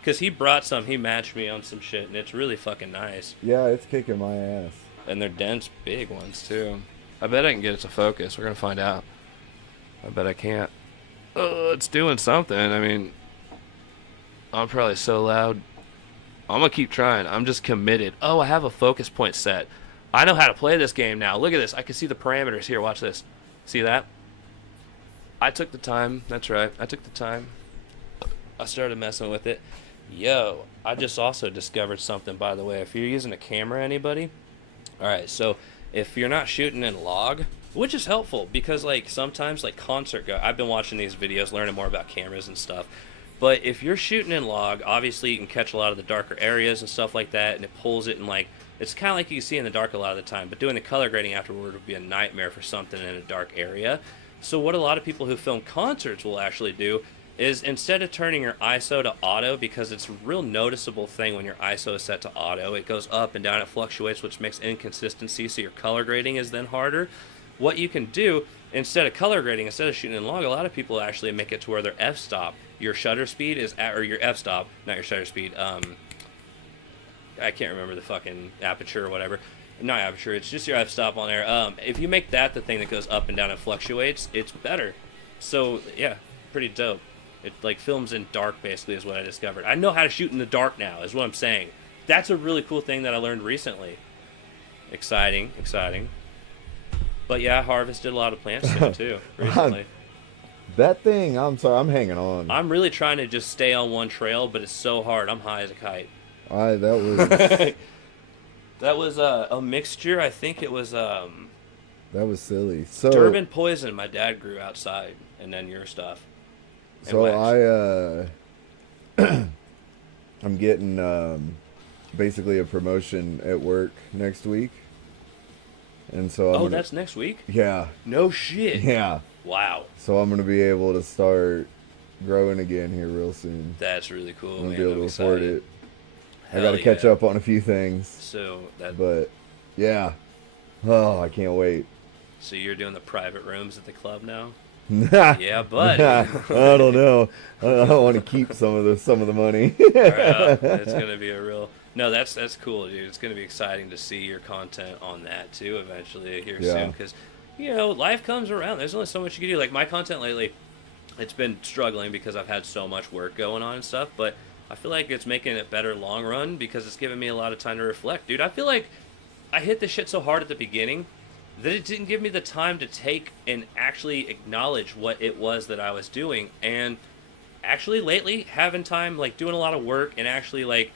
Because he matched me on some shit, and it's really fucking nice. Yeah, it's kicking my ass. And they're dense, big ones, too. I bet I can get it to focus. We're going to find out. I bet I can't. It's doing something. I mean, I'm probably so loud. I'm going to keep trying. I'm just committed. Oh, I have a focus point set. I know how to play this game now. Look at this. I can see the parameters here. Watch this. See that? I took the time. That's right. I took the time. I started messing with it. Yo, I just also discovered something, by the way. If you're using a camera, anybody? All right, so if you're not shooting in log, which is helpful because, like, sometimes, like, I've been watching these videos, learning more about cameras and stuff. But if you're shooting in log, obviously you can catch a lot of the darker areas and stuff like that, and it pulls it, and, like, it's kind of like you can see in the dark a lot of the time. But doing the color grading afterward would be a nightmare for something in a dark area. So what a lot of people who film concerts will actually do is instead of turning your ISO to auto, because it's a real noticeable thing when your ISO is set to auto, it goes up and down, it fluctuates, which makes inconsistency, so your color grading is then harder. What you can do, instead of color grading, instead of shooting in log, a lot of people actually make it to where their f-stop, your shutter speed is at, or your f-stop, not your shutter speed, I can't remember the fucking aperture or whatever. Not aperture, it's just your f-stop on there. If you make that the thing that goes up and down and fluctuates, it's better. So, yeah, pretty dope. It, like, films in dark, basically, is what I discovered. I know how to shoot in the dark now, is what I'm saying. that's a really cool thing that I learned recently. Exciting. But yeah, I harvested a lot of plants soon too recently. That thing, I'm sorry, I'm hanging on. I'm really trying to just stay on one trail, but it's so hard. I'm high as a kite. That That was a mixture. I think it was was silly. So Durban poison my dad grew outside, and then your stuff. And so wax. I'm getting basically a promotion at work next week, and so that's next week? Yeah. No shit. Yeah. Wow. So I'm gonna be able to start growing again here real soon. That's really cool. I'm gonna man. be able to afford it. I Hell gotta catch up on a few things. So But yeah. Oh, I can't wait. So you're doing the private rooms at the club now? Yeah, Yeah, buddy. I don't know. I want to keep some of the money. It's gonna be a real. No, that's cool, dude. It's gonna be exciting to see your content on that too eventually here soon, because life comes around. There's only so much you can do. Like my content lately, it's been struggling because I've had so much work going on and stuff, but I feel like it's making it better long run because it's giving me a lot of time to reflect, dude. I feel like I hit this shit so hard at the beginning that it didn't give me the time to take and actually acknowledge what it was that I was doing. And actually lately, having time, like doing a lot of work and actually like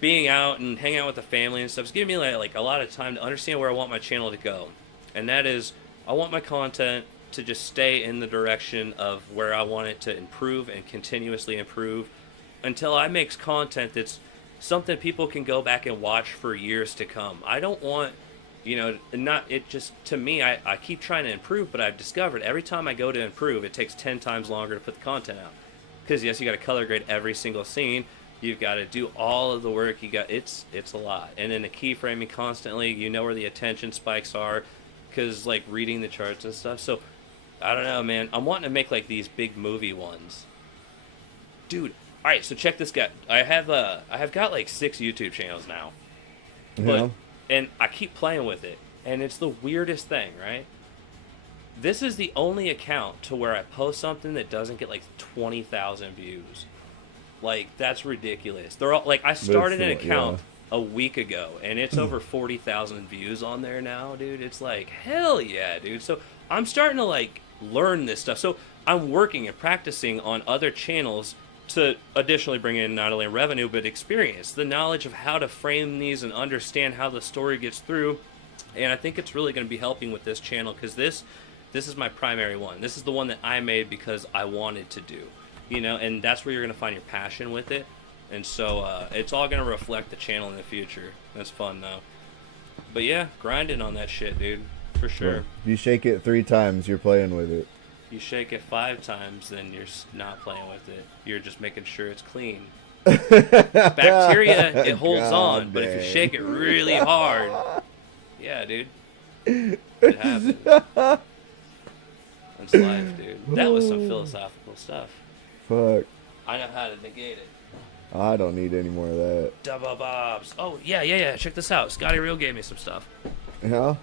being out and hanging out with the family and stuff, it's giving me like a lot of time to understand where I want my channel to go. And that is, I want my content to just stay in the direction of where I want it to improve and continuously improve until I make content that's something people can go back and watch for years to come. I don't want, not it just, to me, I keep trying to improve, but I've discovered every time I go to improve, it takes 10 times longer to put the content out. Because yes, you got to color grade every single scene. You've got to do all of the work. It's a lot. And then the keyframing constantly, where the attention spikes are, because like reading the charts and stuff. So I don't know, man. I'm wanting to make like these big movie ones, dude. All right, so check this guy. I have got like 6 YouTube channels now, and I keep playing with it, and it's the weirdest thing, right? This is the only account to where I post something that doesn't get like 20,000 views. Like that's ridiculous. They're all like I started an account a week ago, and it's over 40,000 views on there now, dude. It's like hell yeah, dude. So I'm starting to like learn this stuff. So I'm working and practicing on other channels to additionally bring in not only revenue but experience, the knowledge of how to frame these and understand how the story gets through. And I think it's really going to be helping with this channel because this is my primary one. This is the one that I made because I wanted to do, and that's where you're going to find your passion with it. And so it's all going to reflect the channel in the future. That's fun though. But yeah, grinding on that shit, dude, for sure. If you shake it 3 times, you're playing with it. You shake it 5 times, then you're not playing with it. You're just making sure it's clean. Bacteria, it holds on, but if you shake it really hard, yeah, dude, it happens. That's life, dude. That was some philosophical stuff. Fuck. I know how to negate it. I don't need any more of that. Double bobs. Oh, yeah. Check this out. Scotty Real gave me some stuff. Yeah?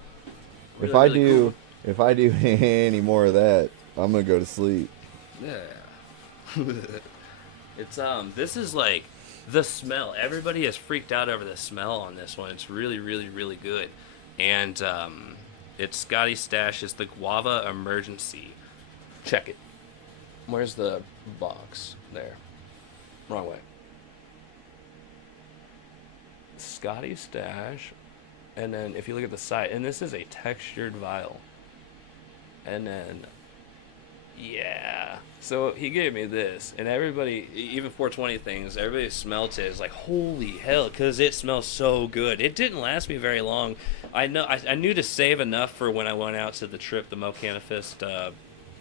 Really if I do any more of that, I'm gonna go to sleep. Yeah. It's this is like the smell. Everybody is freaked out over the smell on this one. It's really, really, really good. And it's Scotty Stash. It's the Guava Emergency. Check it. Where's the box? There. Wrong way. Scotty Stash. And then if you look at the side, and this is a textured vial. And then, yeah. So he gave me this, and everybody, even 420 things, everybody smelt it. It's like, holy hell, because it smells so good. It didn't last me very long. I knew to save enough for when I went out to the trip, the Mocana Fest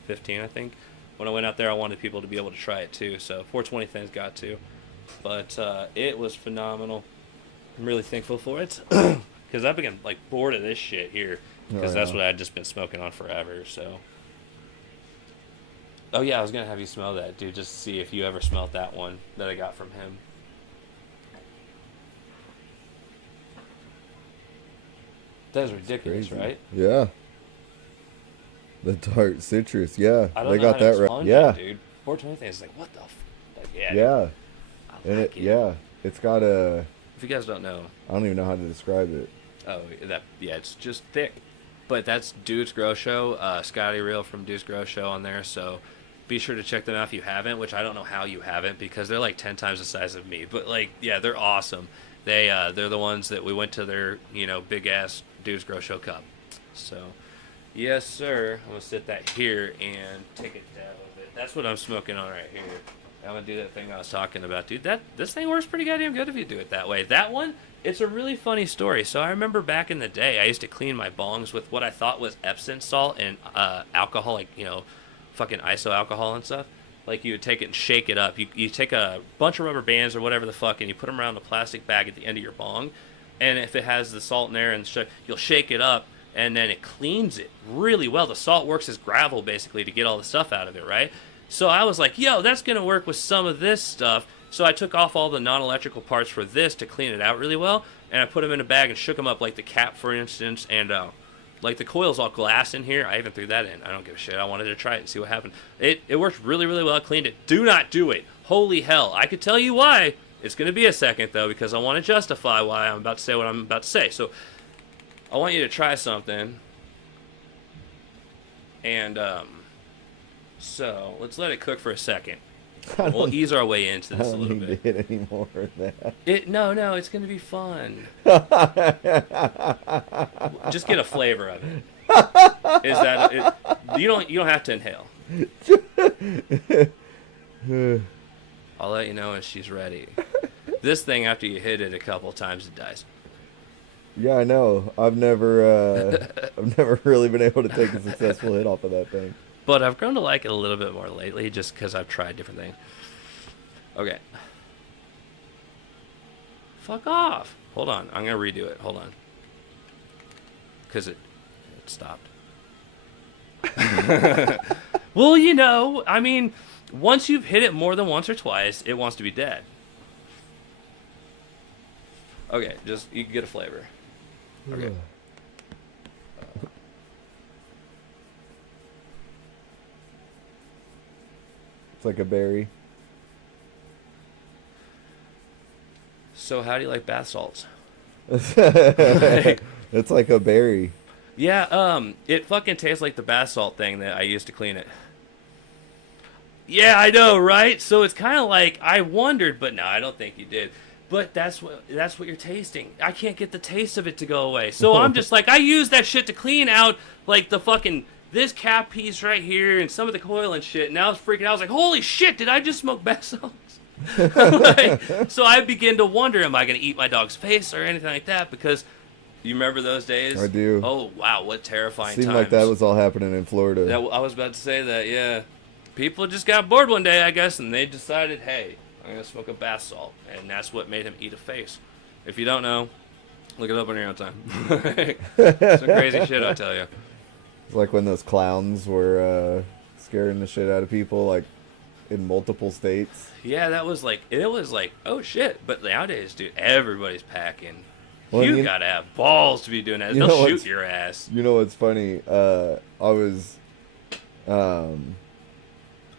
15, I think. When I went out there, I wanted people to be able to try it too. So 420 things got to. But it was phenomenal. I'm really thankful for it. Because I've been like bored of this shit here. Because that's what I'd just been smoking on forever, so. Oh yeah, I was going to have you smell that, dude, just to see if you ever smelled that one that I got from him. That is ridiculous, right? Yeah. The tart citrus, yeah. I don't they know got how to that right. expunge Yeah. it, dude. 420 things is like, what the f? Like, yeah. Yeah. Dude, I like it. Yeah. It's got a If you guys don't know, I don't even know how to describe it. oh, yeah, it's just thick. But that's Dude's Grow Show, Scotty Reel from Dude's Grow Show on there. So be sure to check them out if you haven't, which I don't know how you haven't because they're like 10 times the size of me. But like, yeah, they're awesome. They're the ones that we went to their, big ass Dude's Grow Show Cup. So, yes, sir. I'm gonna sit that here and take a dab of it. That's what I'm smoking on right here. I'm gonna do that thing I was talking about, dude. This thing works pretty goddamn good if you do it that way. That one, it's a really funny story. So I remember back in the day, I used to clean my bongs with what I thought was Epsom salt and alcohol, like fucking iso alcohol and stuff. Like you would take it and shake it up. You take a bunch of rubber bands or whatever the fuck, and you put them around the plastic bag at the end of your bong. And if it has the salt in there and you'll shake it up, and then it cleans it really well. The salt works as gravel basically to get all the stuff out of it, right? So I was like, yo, that's going to work with some of this stuff. So I took off all the non-electrical parts for this to clean it out really well. And I put them in a bag and shook them up, like the cap, for instance. And like the coil's all glass in here. I even threw that in. I don't give a shit. I wanted to try it and see what happened. It worked really, really well. I cleaned it. Do not do it. Holy hell. I could tell you why. It's going to be a second, though, because I want to justify why I'm about to say what I'm about to say. So I want you to try something. And so let's let it cook for a second. We'll ease our way into this a little bit. I don't need to hit any more of that. No, it's gonna be fun. Just get a flavor of it. You don't have to inhale. I'll let you know when she's ready. This thing, after you hit it a couple times, it dies. Yeah, I know. I've never really been able to take a successful hit off of that thing. But I've grown to like it a little bit more lately just because I've tried different things. Okay. Fuck off. Hold on. I'm going to redo it. Hold on. Because it stopped. Well, I mean, once you've hit it more than once or twice, it wants to be dead. Okay, you can get a flavor. Okay. It's like a berry. So how do you like bath salts? It's like a berry. Yeah, it fucking tastes like the bath salt thing that I used to clean it. Yeah, I know, right? So it's kind of like, I wondered, but no, I don't think you did. But that's what you're tasting. I can't get the taste of it to go away. So I'm just like, I use that shit to clean out, like, the fucking, this cap piece right here and some of the coil and shit. And I was freaking out. I was like, holy shit, did I just smoke bath salts? So I begin to wonder, am I going to eat my dog's face or anything like that? Because you remember those days? I do. Oh, wow, what terrifying Seemed times. like that was all happening in Florida. I was about to say that, yeah. People just got bored one day, I guess, and they decided, hey, I'm going to smoke a bath salt. And that's what made him eat a face. If you don't know, look it up on your own time. Some crazy shit, I tell you. It's like when those clowns were scaring the shit out of people, like, in multiple states. Yeah, it was like, oh shit. But nowadays, dude, everybody's packing. Well, you gotta have balls to be doing that. They'll shoot your ass. You know what's funny? I was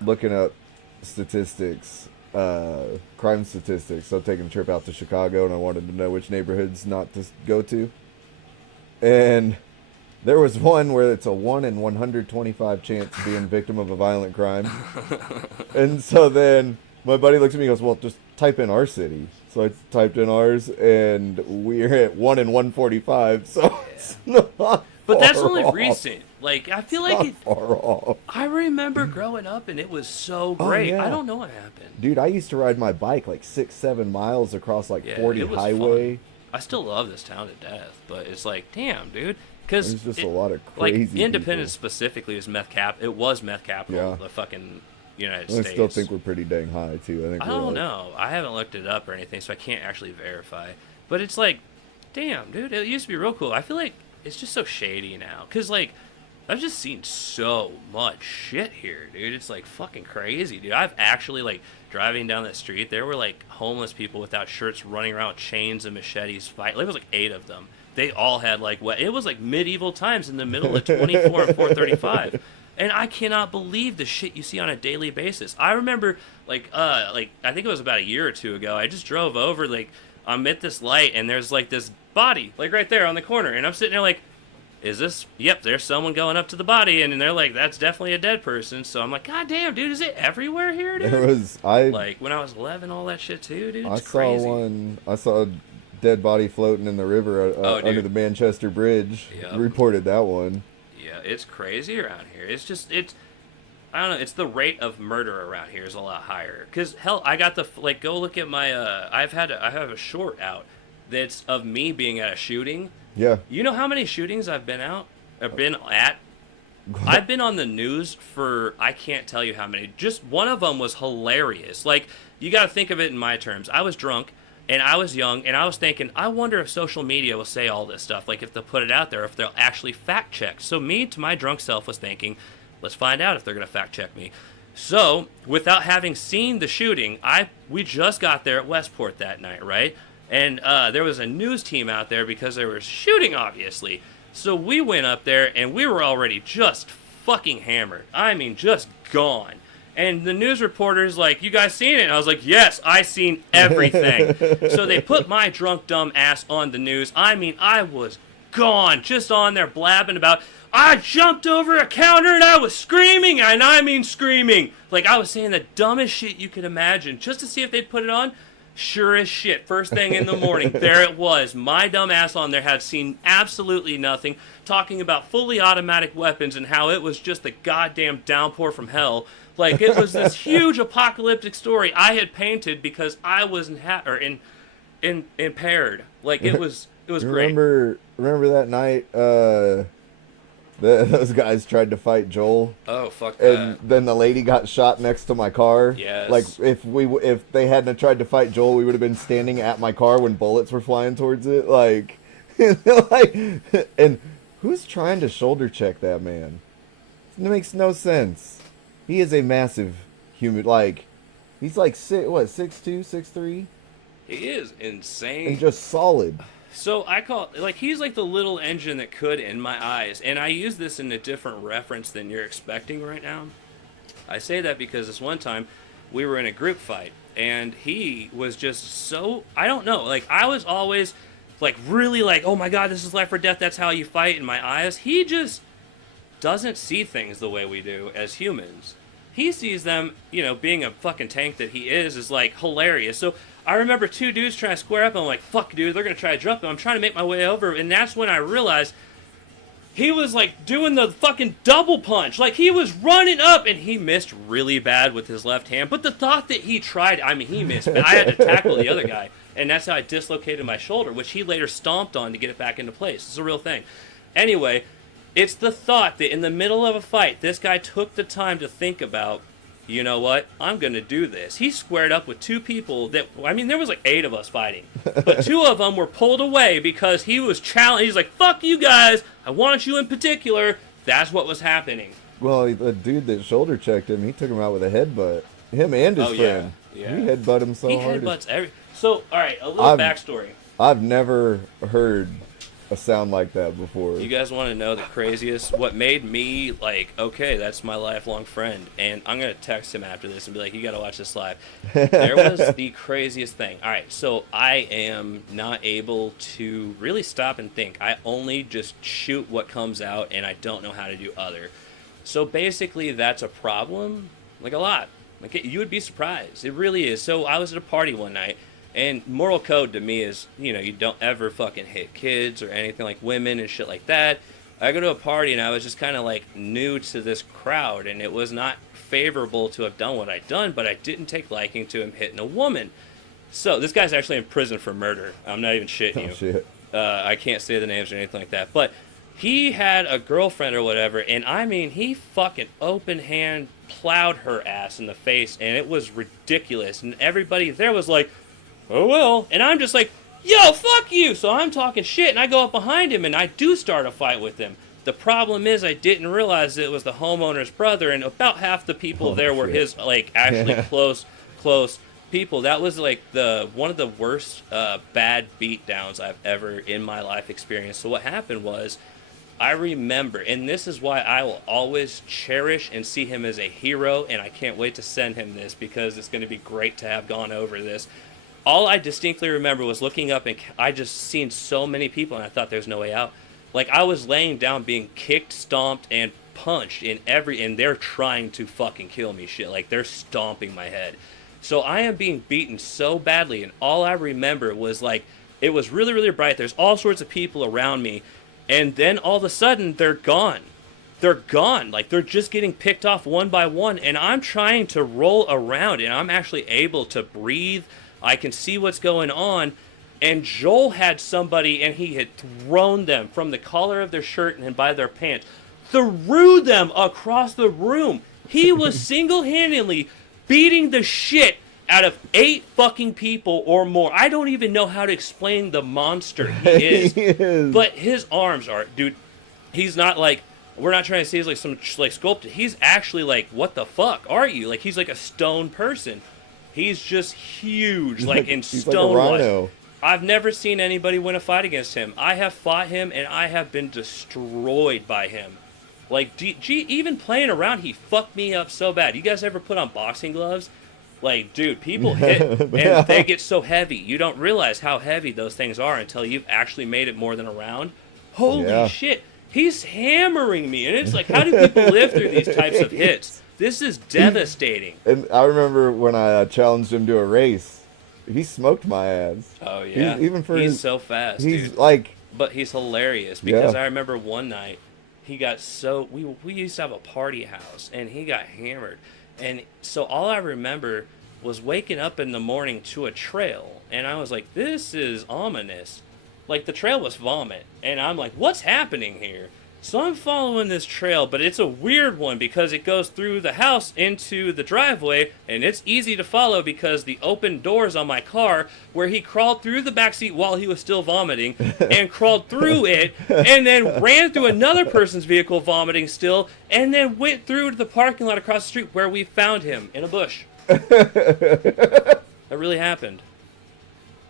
looking up statistics, crime statistics. I'm taking a trip out to Chicago, and I wanted to know which neighborhoods not to go to. And there was one where it's a 1 in 125 chance of being victim of a violent crime. And so then my buddy looks at me and goes, well, just type in our city. So I typed in ours, and we're at 1 in 145. So yeah. It's not but that's far only off. recent. Like, I feel It's like not far off. I remember growing up, and it was so great. Oh, yeah. I don't know what happened. Dude, I used to ride my bike like 6-7 miles across like 40 it was highway. fun. I still love this town to death, but it's like, damn, dude. Because there's just a lot of crazy like Independence people. Specifically is meth cap. It was meth capital of the fucking United States. I still think we're pretty dang high too. I don't know. I haven't looked it up or anything, so I can't actually verify. But it's like, damn, dude. It used to be real cool. I feel like it's just so shady now. Cause like, I've just seen so much shit here, dude. It's like fucking crazy, dude. I've actually like driving down the street. There were like homeless people without shirts running around with chains and machetes fight. There was like 8 of them. They all had like what it was like medieval times in the middle of 24 and 435. And I cannot believe the shit you see on a daily basis. I remember like I think it was about a year or two ago. I just drove over like I'm at this light, and there's like this body, like right there on the corner, and I'm sitting there like, is this? Yep, there's someone going up to the body, and they're like, that's definitely a dead person. So I'm like, God damn, dude, is it everywhere here, dude? There was like when I was 11, all that shit too, dude. It's crazy. I saw a dead body floating in the river under the Manchester Bridge. Yep. Reported that one. Yeah, it's crazy around here. It's I don't know. It's the rate of murder around here is a lot higher. Cause hell, I got go look at my I have a short out that's of me being at a shooting. Yeah. You know how many shootings I've been at? I've been on the news for, I can't tell you how many. Just one of them was hilarious. Like, you got to think of it in my terms. I was drunk, and I was young, and I was thinking, I wonder if social media will say all this stuff. Like, if they'll put it out there, if they'll actually fact check. So me, to my drunk self, was thinking, let's find out if they're going to fact check me. So, without having seen the shooting, we just got there at Westport that night, right? And there was a news team out there because there was shooting, obviously. So we went up there, and we were already just fucking hammered. I mean, just gone. And the news reporter's like, you guys seen it? And I was like, yes, I seen everything. So they put my drunk, dumb ass on the news. I mean, I was gone, just on there blabbing about, I jumped over a counter and I was screaming, and I mean screaming. Like, I was saying the dumbest shit you could imagine, just to see if they'd put it on. Sure as shit, first thing in the morning, there it was. My dumb ass on there had seen absolutely nothing, talking about fully automatic weapons and how it was just a goddamn downpour from hell. Like, it was this huge apocalyptic story I had painted because I was impaired. Like, it was great. Remember that night those guys tried to fight Joel? Oh, fuck and that. then the lady got shot next to my car. Yes. Like, if they hadn't tried to fight Joel, we would have been standing at my car when bullets were flying towards it. Like, and who's trying to shoulder check that man? It makes no sense. He is a massive human. Like, he's like 6'2", 6'3"? He is insane. And just solid. So I call, like, he's like the little engine that could in my eyes. And I use this in a different reference than you're expecting right now. I say that because this one time we were in a group fight. And he was just so, I don't know. Like, I was always, like, really like, oh my God, this is life or death. That's how you fight in my eyes. He just doesn't see things the way we do as humans. He sees them, you know, being a fucking tank that he is like hilarious. So I remember two dudes trying to square up, and I'm like, fuck, dude, they're going to try to jump him. I'm trying to make my way over, and that's when I realized he was, like, doing the fucking double punch. Like, he was running up, and he missed really bad with his left hand. But the thought that he tried, I mean, he missed. I had to tackle the other guy, and that's how I dislocated my shoulder, which he later stomped on to get it back into place. It's a real thing. Anyway, it's the thought that in the middle of a fight, this guy took the time to think about, you know what, I'm going to do this. He squared up with two people that, I mean, there was like 8 of us fighting. But 2 of them were pulled away because he was challenged. He's like, fuck you guys. I want you in particular. That's what was happening. Well, the dude that shoulder checked him, he took him out with a headbutt. Him and his friend. Yeah. He headbutted him so hard. He headbutts every... So, all right, a little backstory. I've never heard a sound like that before. You guys want to know the craziest? What made me like, okay, that's my lifelong friend, and I'm gonna text him after this and be like, you gotta watch this live. There was the craziest thing. All right, so I am not able to really stop and think. I only just shoot what comes out, and I don't know how to do other. So basically, that's a problem, like a lot. Like, you would be surprised. It really is. So I was at a party one night. And moral code to me is, you know, you don't ever fucking hit kids or anything like women and shit like that. I go to a party and I was just kind of like new to this crowd, and it was not favorable to have done what I'd done, but I didn't take liking to him hitting a woman. So this guy's actually in prison for murder. I'm not even shitting you. Shit. I can't say the names or anything like that. But he had a girlfriend or whatever, and I mean, he fucking open hand plowed her ass in the face, and it was ridiculous. And everybody there was like, oh well, and I'm just like, yo, fuck you. So I'm talking shit, and I go up behind him, and I do start a fight with him. The problem is I didn't realize it was the homeowner's brother, and about half the people there were his, like, actually close people. That was, like, one of the worst bad beatdowns I've ever in my life experienced. So what happened was, I remember, and this is why I will always cherish and see him as a hero, and I can't wait to send him this because it's going to be great to have gone over this. all I distinctly remember was looking up and I just seen so many people and I thought there's no way out. Like I was laying down being kicked, stomped, and punched and they're trying to fucking kill me shit. Like they're stomping my head. So I am being beaten so badly and all I remember was like it was really, really bright. There's all sorts of people around me and then all of a sudden they're gone. They're gone. Like they're just getting picked off one by one and I'm trying to roll around and I'm actually able to breathe. I can see what's going on. And Joel had somebody and he had thrown them from the collar of their shirt and by their pants, threw them across the room. He was single-handedly beating the shit out of 8 fucking people or more. I don't even know how to explain the monster he is. He is. But his arms are, dude, he's not like, we're not trying to say he's like some like sculpted. He's actually like, what the fuck are you? Like he's like a stone person. He's just huge, like in he's stone. like a rhino. I've never seen anybody win a fight against him. I have fought him and I have been destroyed by him. Like, even playing around, he fucked me up so bad. You guys ever put on boxing gloves? Like, dude, people hit and they get so heavy. You don't realize how heavy those things are until you've actually made it more than a round. Holy shit. He's hammering me. And it's like, how do people live through these types of hits? This is devastating. And I remember when I challenged him to a race, he smoked my ass. Oh, yeah. He's so fast, he's dude. like... But he's hilarious because I remember one night he got so... We used to have a party house and he got hammered. And so all I remember was waking up in the morning to a trail. And I was like, this is ominous. Like, the trail was vomit. And I'm like, what's happening here? So I'm following this trail, but it's a weird one because it goes through the house into the driveway, and it's easy to follow because the open doors on my car, where he crawled through the backseat while he was still vomiting, and crawled through it, and then ran through another person's vehicle vomiting still, and then went through to the parking lot across the street where we found him in a bush. That really happened.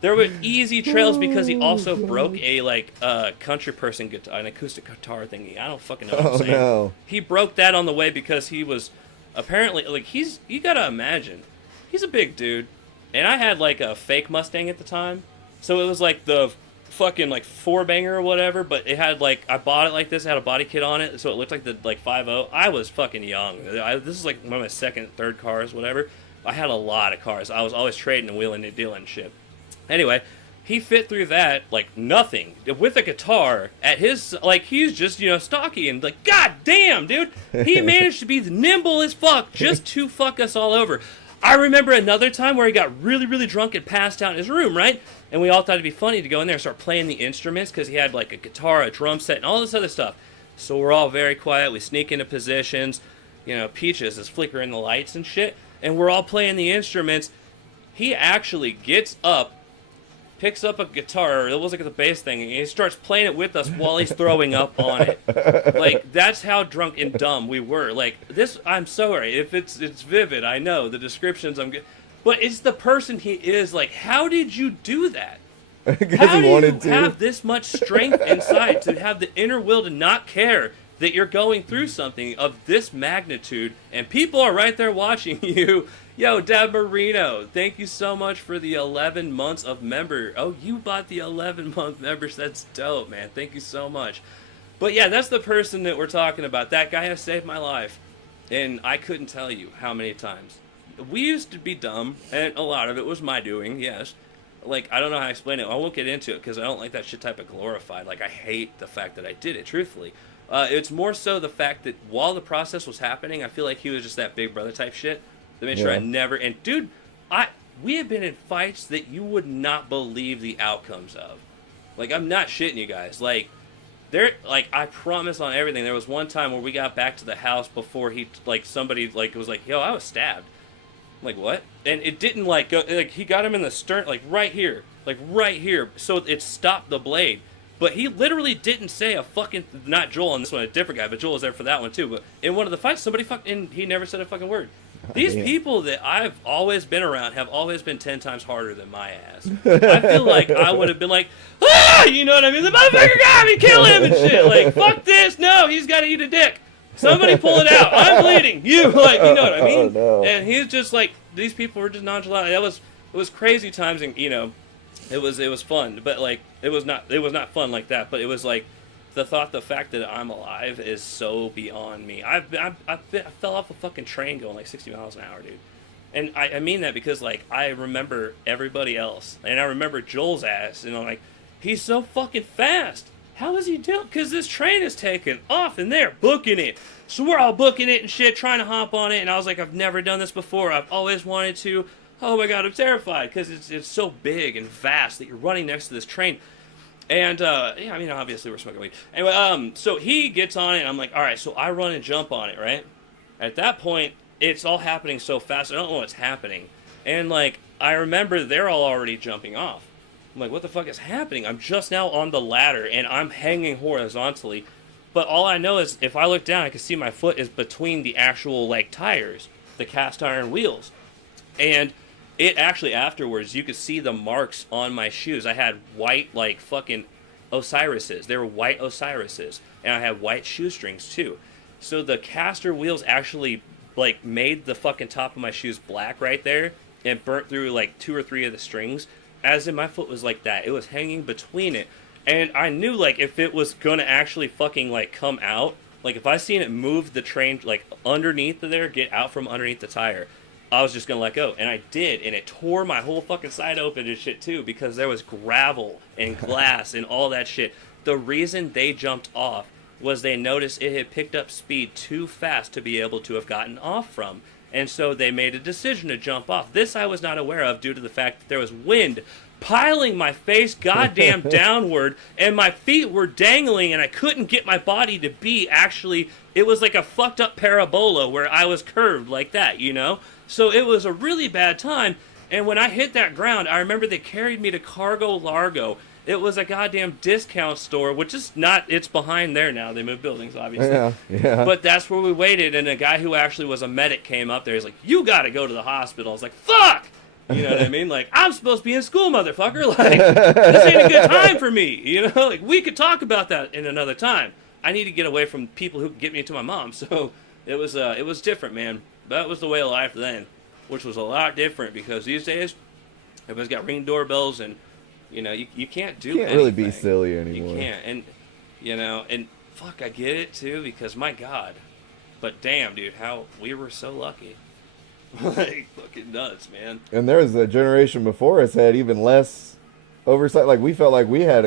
There were easy trails because he also broke a country person guitar, an acoustic guitar thingy. I don't fucking know what I'm saying. No. He broke that on the way because he was apparently like you gotta imagine, he's a big dude, and I had like a fake Mustang at the time, so it was like the fucking like 4-banger or whatever, but it had like, I bought it like this, it had a body kit on it, so it looked like the like 5.0. I was fucking young. This is like one of my second, third cars, whatever. I had a lot of cars. I was always trading and wheeling and dealing shit. Anyway, he fit through that like nothing with a guitar at his, like, he's just, stocky and like, god damn, dude, he managed to be nimble as fuck just to fuck us all over. I remember another time where he got really, really drunk and passed out in his room, right? And we all thought it'd be funny to go in there and start playing the instruments because he had like a guitar, a drum set, and all this other stuff. So we're all very quiet. We sneak into positions. Peaches is flickering the lights and shit. And we're all playing the instruments. He actually gets up, picks up a guitar, or it was like the bass thing, and he starts playing it with us while he's throwing up on it. Like, that's how drunk and dumb we were. Like, this, I'm sorry, if it's vivid, I know, the descriptions I'm getting, but it's the person he is. Like, how did you do that? How do you have this much strength inside to have the inner will to not care that you're going through something of this magnitude, and people are right there watching you? Yo, Dad Marino, thank you so much for the 11 months of member. Oh, you bought the 11-month members. That's dope, man. Thank you so much. But yeah, that's the person that we're talking about. That guy has saved my life. And I couldn't tell you how many times. We used to be dumb, and a lot of it was my doing, yes. Like, I don't know how to explain it. I won't get into it because I don't like that shit type of glorified. Like, I hate the fact that I did it, truthfully. It's more so the fact that while the process was happening, I feel like he was just that big brother type shit. To make sure I never, and dude, we have been in fights that you would not believe the outcomes of. Like, I'm not shitting you guys. Like, I promise on everything. There was one time where we got back to the house before somebody was like, yo, I was stabbed. I'm like, what? And it didn't go, he got him in the stern, right here, so it stopped the blade. But he literally didn't say a fucking, not Joel on this one, a different guy, but Joel was there for that one too. But in one of the fights, somebody he never said a fucking word. These people that I've always been around have always been 10 times harder than my ass. I feel like I would have been like, you know what I mean? The motherfucker got me, kill him and shit. Like, fuck this, no, he's got to eat a dick. Somebody pull it out. I'm bleeding. You know what I mean? Oh, no. And he's just like, these people were just nonchalant. it was crazy times, and it was fun, but like it was not fun like that. But it was like the fact that I'm alive is so beyond me. I fell off a fucking train going like 60 miles an hour, dude. And I mean that because like I remember everybody else, and I remember Joel's ass, and I'm like, he's so fucking fast. How is he doing? Because this train is taking off, and they're booking it. So we're all booking it and shit, trying to hop on it. And I was like, I've never done this before. I've always wanted to. Oh my god, I'm terrified because it's so big and vast that you're running next to this train. And yeah, I mean, obviously we're smoking weed. Anyway, so he gets on it, and I'm like, all right. So I run and jump on it, right? At that point, it's all happening so fast. I don't know what's happening, and like I remember they're all already jumping off. I'm like, what the fuck is happening? I'm just now on the ladder, and I'm hanging horizontally. But all I know is if I look down, I can see my foot is between the actual, like, tires, the cast iron wheels. And it actually, afterwards, you could see the marks on my shoes. I had white, like, fucking Osiris's. They were white Osiris's. And I had white shoestrings, too. So the caster wheels actually, like, made the fucking top of my shoes black right there and burnt through, like, 2 or 3 of the strings. As in, my foot was like that. It was hanging between it. And I knew, like, if it was gonna actually fucking, like, come out, like, if I seen it move the train, like, underneath there, get out from underneath the tire, I was just gonna let go. And I did, and it tore my whole fucking side open and shit, too, because there was gravel and glass and all that shit. The reason they jumped off was they noticed it had picked up speed too fast to be able to have gotten off from. And so they made a decision to jump off. This I was not aware of due to the fact that there was wind piling my face goddamn downward, and my feet were dangling, and I couldn't get my body to be actually, it was like a fucked up parabola where I was curved like that, So it was a really bad time, and when I hit that ground, I remember they carried me to Cargo Largo. It was a goddamn discount store, which is not, it's behind there now. They moved buildings, obviously. Yeah. But that's where we waited, and a guy who actually was a medic came up there. He's like, you gotta go to the hospital. I was like, fuck! You know what I mean? Like, I'm supposed to be in school, motherfucker. Like, this ain't a good time for me. Like, we could talk about that in another time. I need to get away from people who can get me to my mom. So it was different, man. That was the way of life then, which was a lot different because these days, everybody's got Ring doorbells and, you can't do anything. You can't really be silly anymore. You can't. And fuck, I get it too because my God. But damn, dude, how we were so lucky. Like, fucking nuts, man. And there was a generation before us had even less oversight. Like, we felt like we had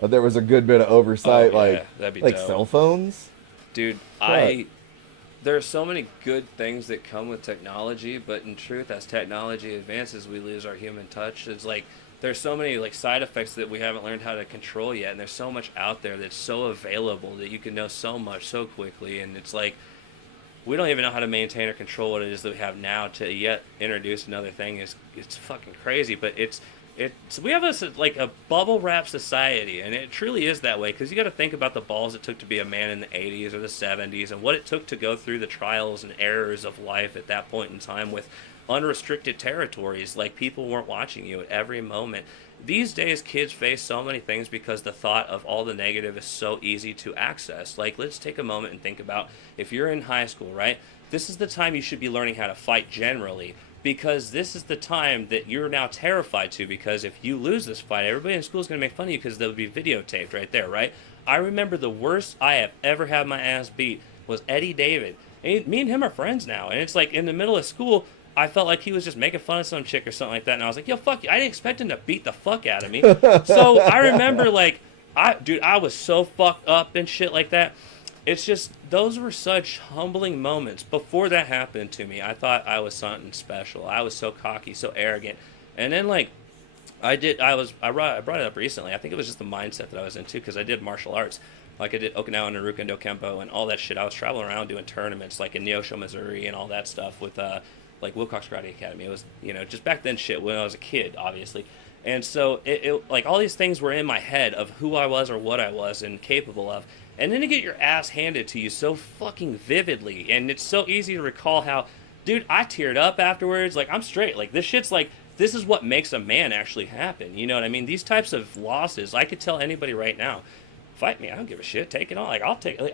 there was a good bit of oversight, that'd be like dope. cell phones. Dude, there are so many good things that come with technology, but in truth, as technology advances, we lose our human touch. It's like, there's so many like side effects that we haven't learned how to control yet, and there's so much out there that's so available that you can know so much so quickly, and it's like we don't even know how to maintain or control what it is that we have now to yet introduce another thing. It's fucking crazy, but it's we have like a bubble wrap society, and it truly is that way because you got to think about the balls it took to be a man in the 80s or the 70s and what it took to go through the trials and errors of life at that point in time with unrestricted territories. Like, people weren't watching you at every moment. These days, kids face so many things because the thought of all the negative is so easy to access. Like, let's take a moment and think about if you're in high school, right? This is the time you should be learning how to fight generally, because this is the time that you're now terrified to, because if you lose this fight, everybody in school is going to make fun of you because they'll be videotaped right there, right? I remember the worst I have ever had my ass beat was Eddie David. And me and him are friends now, and it's like in the middle of school, I felt like he was just making fun of some chick or something like that, and I was like, yo, fuck you. I didn't expect him to beat the fuck out of me. So I remember, like, I was so fucked up and shit like that. It's just, those were such humbling moments. Before that happened to me, I thought I was something special. I was so cocky, so arrogant. And then, like, I brought it up recently. I think it was just the mindset that I was in, too, because I did martial arts. Like, I did Okinawa and Narukendo Kempo and all that shit. I was traveling around doing tournaments, like, in Neosho, Missouri and all that stuff with, like Wilcox Karate Academy. It was, just back then shit when I was a kid, obviously. And so it like all these things were in my head of who I was or what I was and capable of. And then to get your ass handed to you so fucking vividly, and it's so easy to recall how, dude, I teared up afterwards. Like, I'm straight. Like, this shit's like, this is what makes a man actually happen. You know what I mean? These types of losses, I could tell anybody right now, fight me, I don't give a shit, take it on. Like,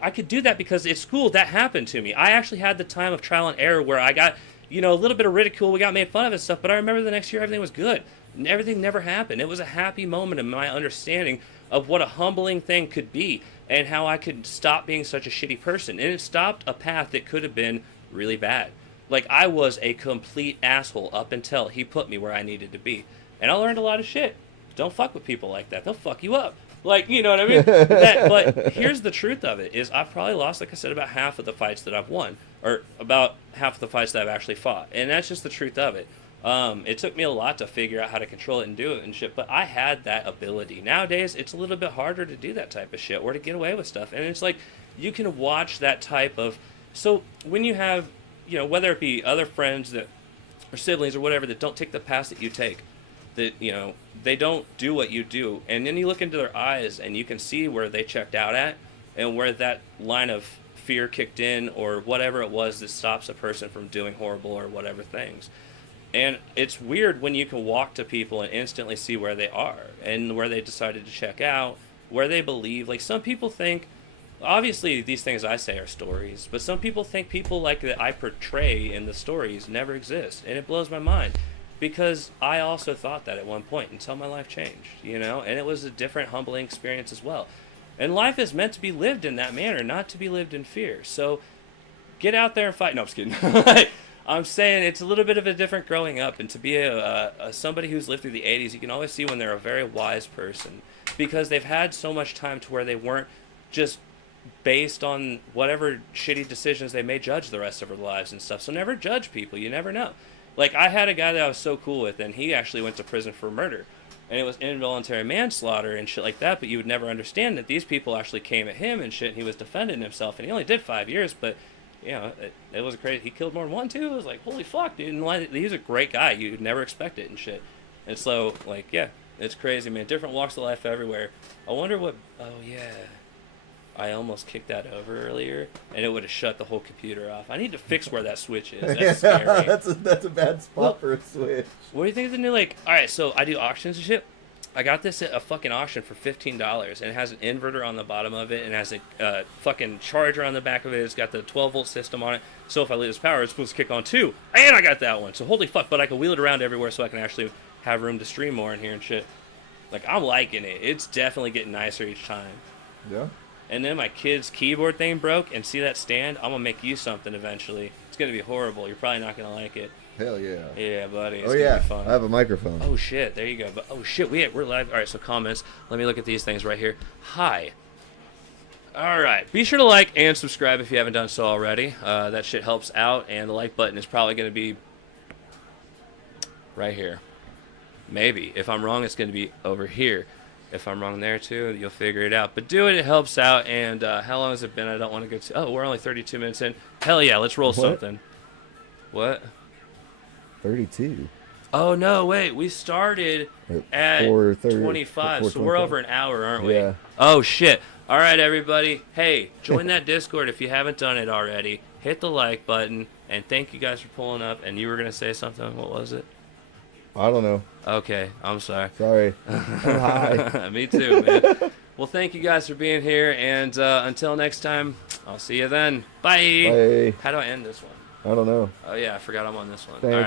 I could do that because at school that happened to me. I actually had the time of trial and error where I got, a little bit of ridicule. We got made fun of and stuff, but I remember the next year everything was good. And everything never happened. It was a happy moment in my understanding of what a humbling thing could be and how I could stop being such a shitty person. And it stopped a path that could have been really bad. Like, I was a complete asshole up until he put me where I needed to be. And I learned a lot of shit. Don't fuck with people like that. They'll fuck you up. Like, you know what I mean? But here's the truth of it, is I've probably lost, like I said, about half of the fights that I've won. Or about half of the fights that I've actually fought. And that's just the truth of it. It took me a lot to figure out how to control it and do it and shit, but I had that ability. Nowadays, it's a little bit harder to do that type of shit or to get away with stuff. And it's like, you can watch that type of... So, when you have, whether it be other friends that or siblings or whatever that don't take the path that you take, that, they don't do what you do, and then you look into their eyes and you can see where they checked out at and where that line of fear kicked in or whatever it was that stops a person from doing horrible or whatever things. And it's weird when you can walk to people and instantly see where they are and where they decided to check out, where they believe. Like, some people think, obviously these things I say are stories, but some people think people like that I portray in the stories never exist. And it blows my mind, because I also thought that at one point until my life changed, and it was a different, humbling experience as well. And life is meant to be lived in that manner, not to be lived in fear. So get out there and fight. No, I'm just kidding. I'm saying it's a little bit of a different growing up, and to be somebody who's lived through the 80s, you can always see when they're a very wise person, because they've had so much time to where they weren't just based on whatever shitty decisions they may judge the rest of their lives and stuff. So never judge people. You never know. Like, I had a guy that I was so cool with, and he actually went to prison for murder, and it was involuntary manslaughter and shit like that, but you would never understand that these people actually came at him and shit, and he was defending himself, and he only did 5 years, but it was crazy. He killed more than one, too. It was like, holy fuck, dude. And he's a great guy. You'd never expect it and shit. And so, like, yeah, it's crazy, man. Different walks of life everywhere. I wonder what... Oh, yeah. I almost kicked that over earlier, and it would have shut the whole computer off. I need to fix where that switch is. That's scary. That's a bad spot for a switch. What do you think of the new, like... Alright, so I do auctions and shit. I got this at a fucking auction for $15, and it has an inverter on the bottom of it, and it has a fucking charger on the back of it. It's got the 12-volt system on it, so if I lose power, it's supposed to kick on too. And I got that one, so holy fuck, but I can wheel it around everywhere so I can actually have room to stream more in here and shit. Like, I'm liking it. It's definitely getting nicer each time. Yeah. And then my kid's keyboard thing broke, and see that stand? I'm gonna make you something eventually. It's gonna be horrible. You're probably not gonna like it. Hell yeah. Yeah, buddy. It's oh, gonna yeah. be fun. I have a microphone. Oh, shit. There you go. But oh, shit. We're live. All right, so comments. Let me look at these things right here. Hi. All right. Be sure to like and subscribe if you haven't done so already. That shit helps out, and the like button is probably going to be right here. Maybe. If I'm wrong, it's going to be over here. If I'm wrong there, too, you'll figure it out. But do it. It helps out. And how long has it been? I don't want to go to... Oh, we're only 32 minutes in. Hell yeah. Let's roll something. What? 32. Oh, no, wait. We started at 25, so we're over an hour, aren't we? Yeah. Oh, shit. All right, everybody. Hey, join that Discord if you haven't done it already. Hit the like button, and thank you guys for pulling up. And you were going to say something. What was it? I don't know. Okay, I'm sorry. Sorry. Hi. Me too, man. Well, thank you guys for being here, and until next time, I'll see you then. Bye. Bye. How do I end this one? I don't know. Oh, yeah, I forgot I'm on this one. Thanks. All right.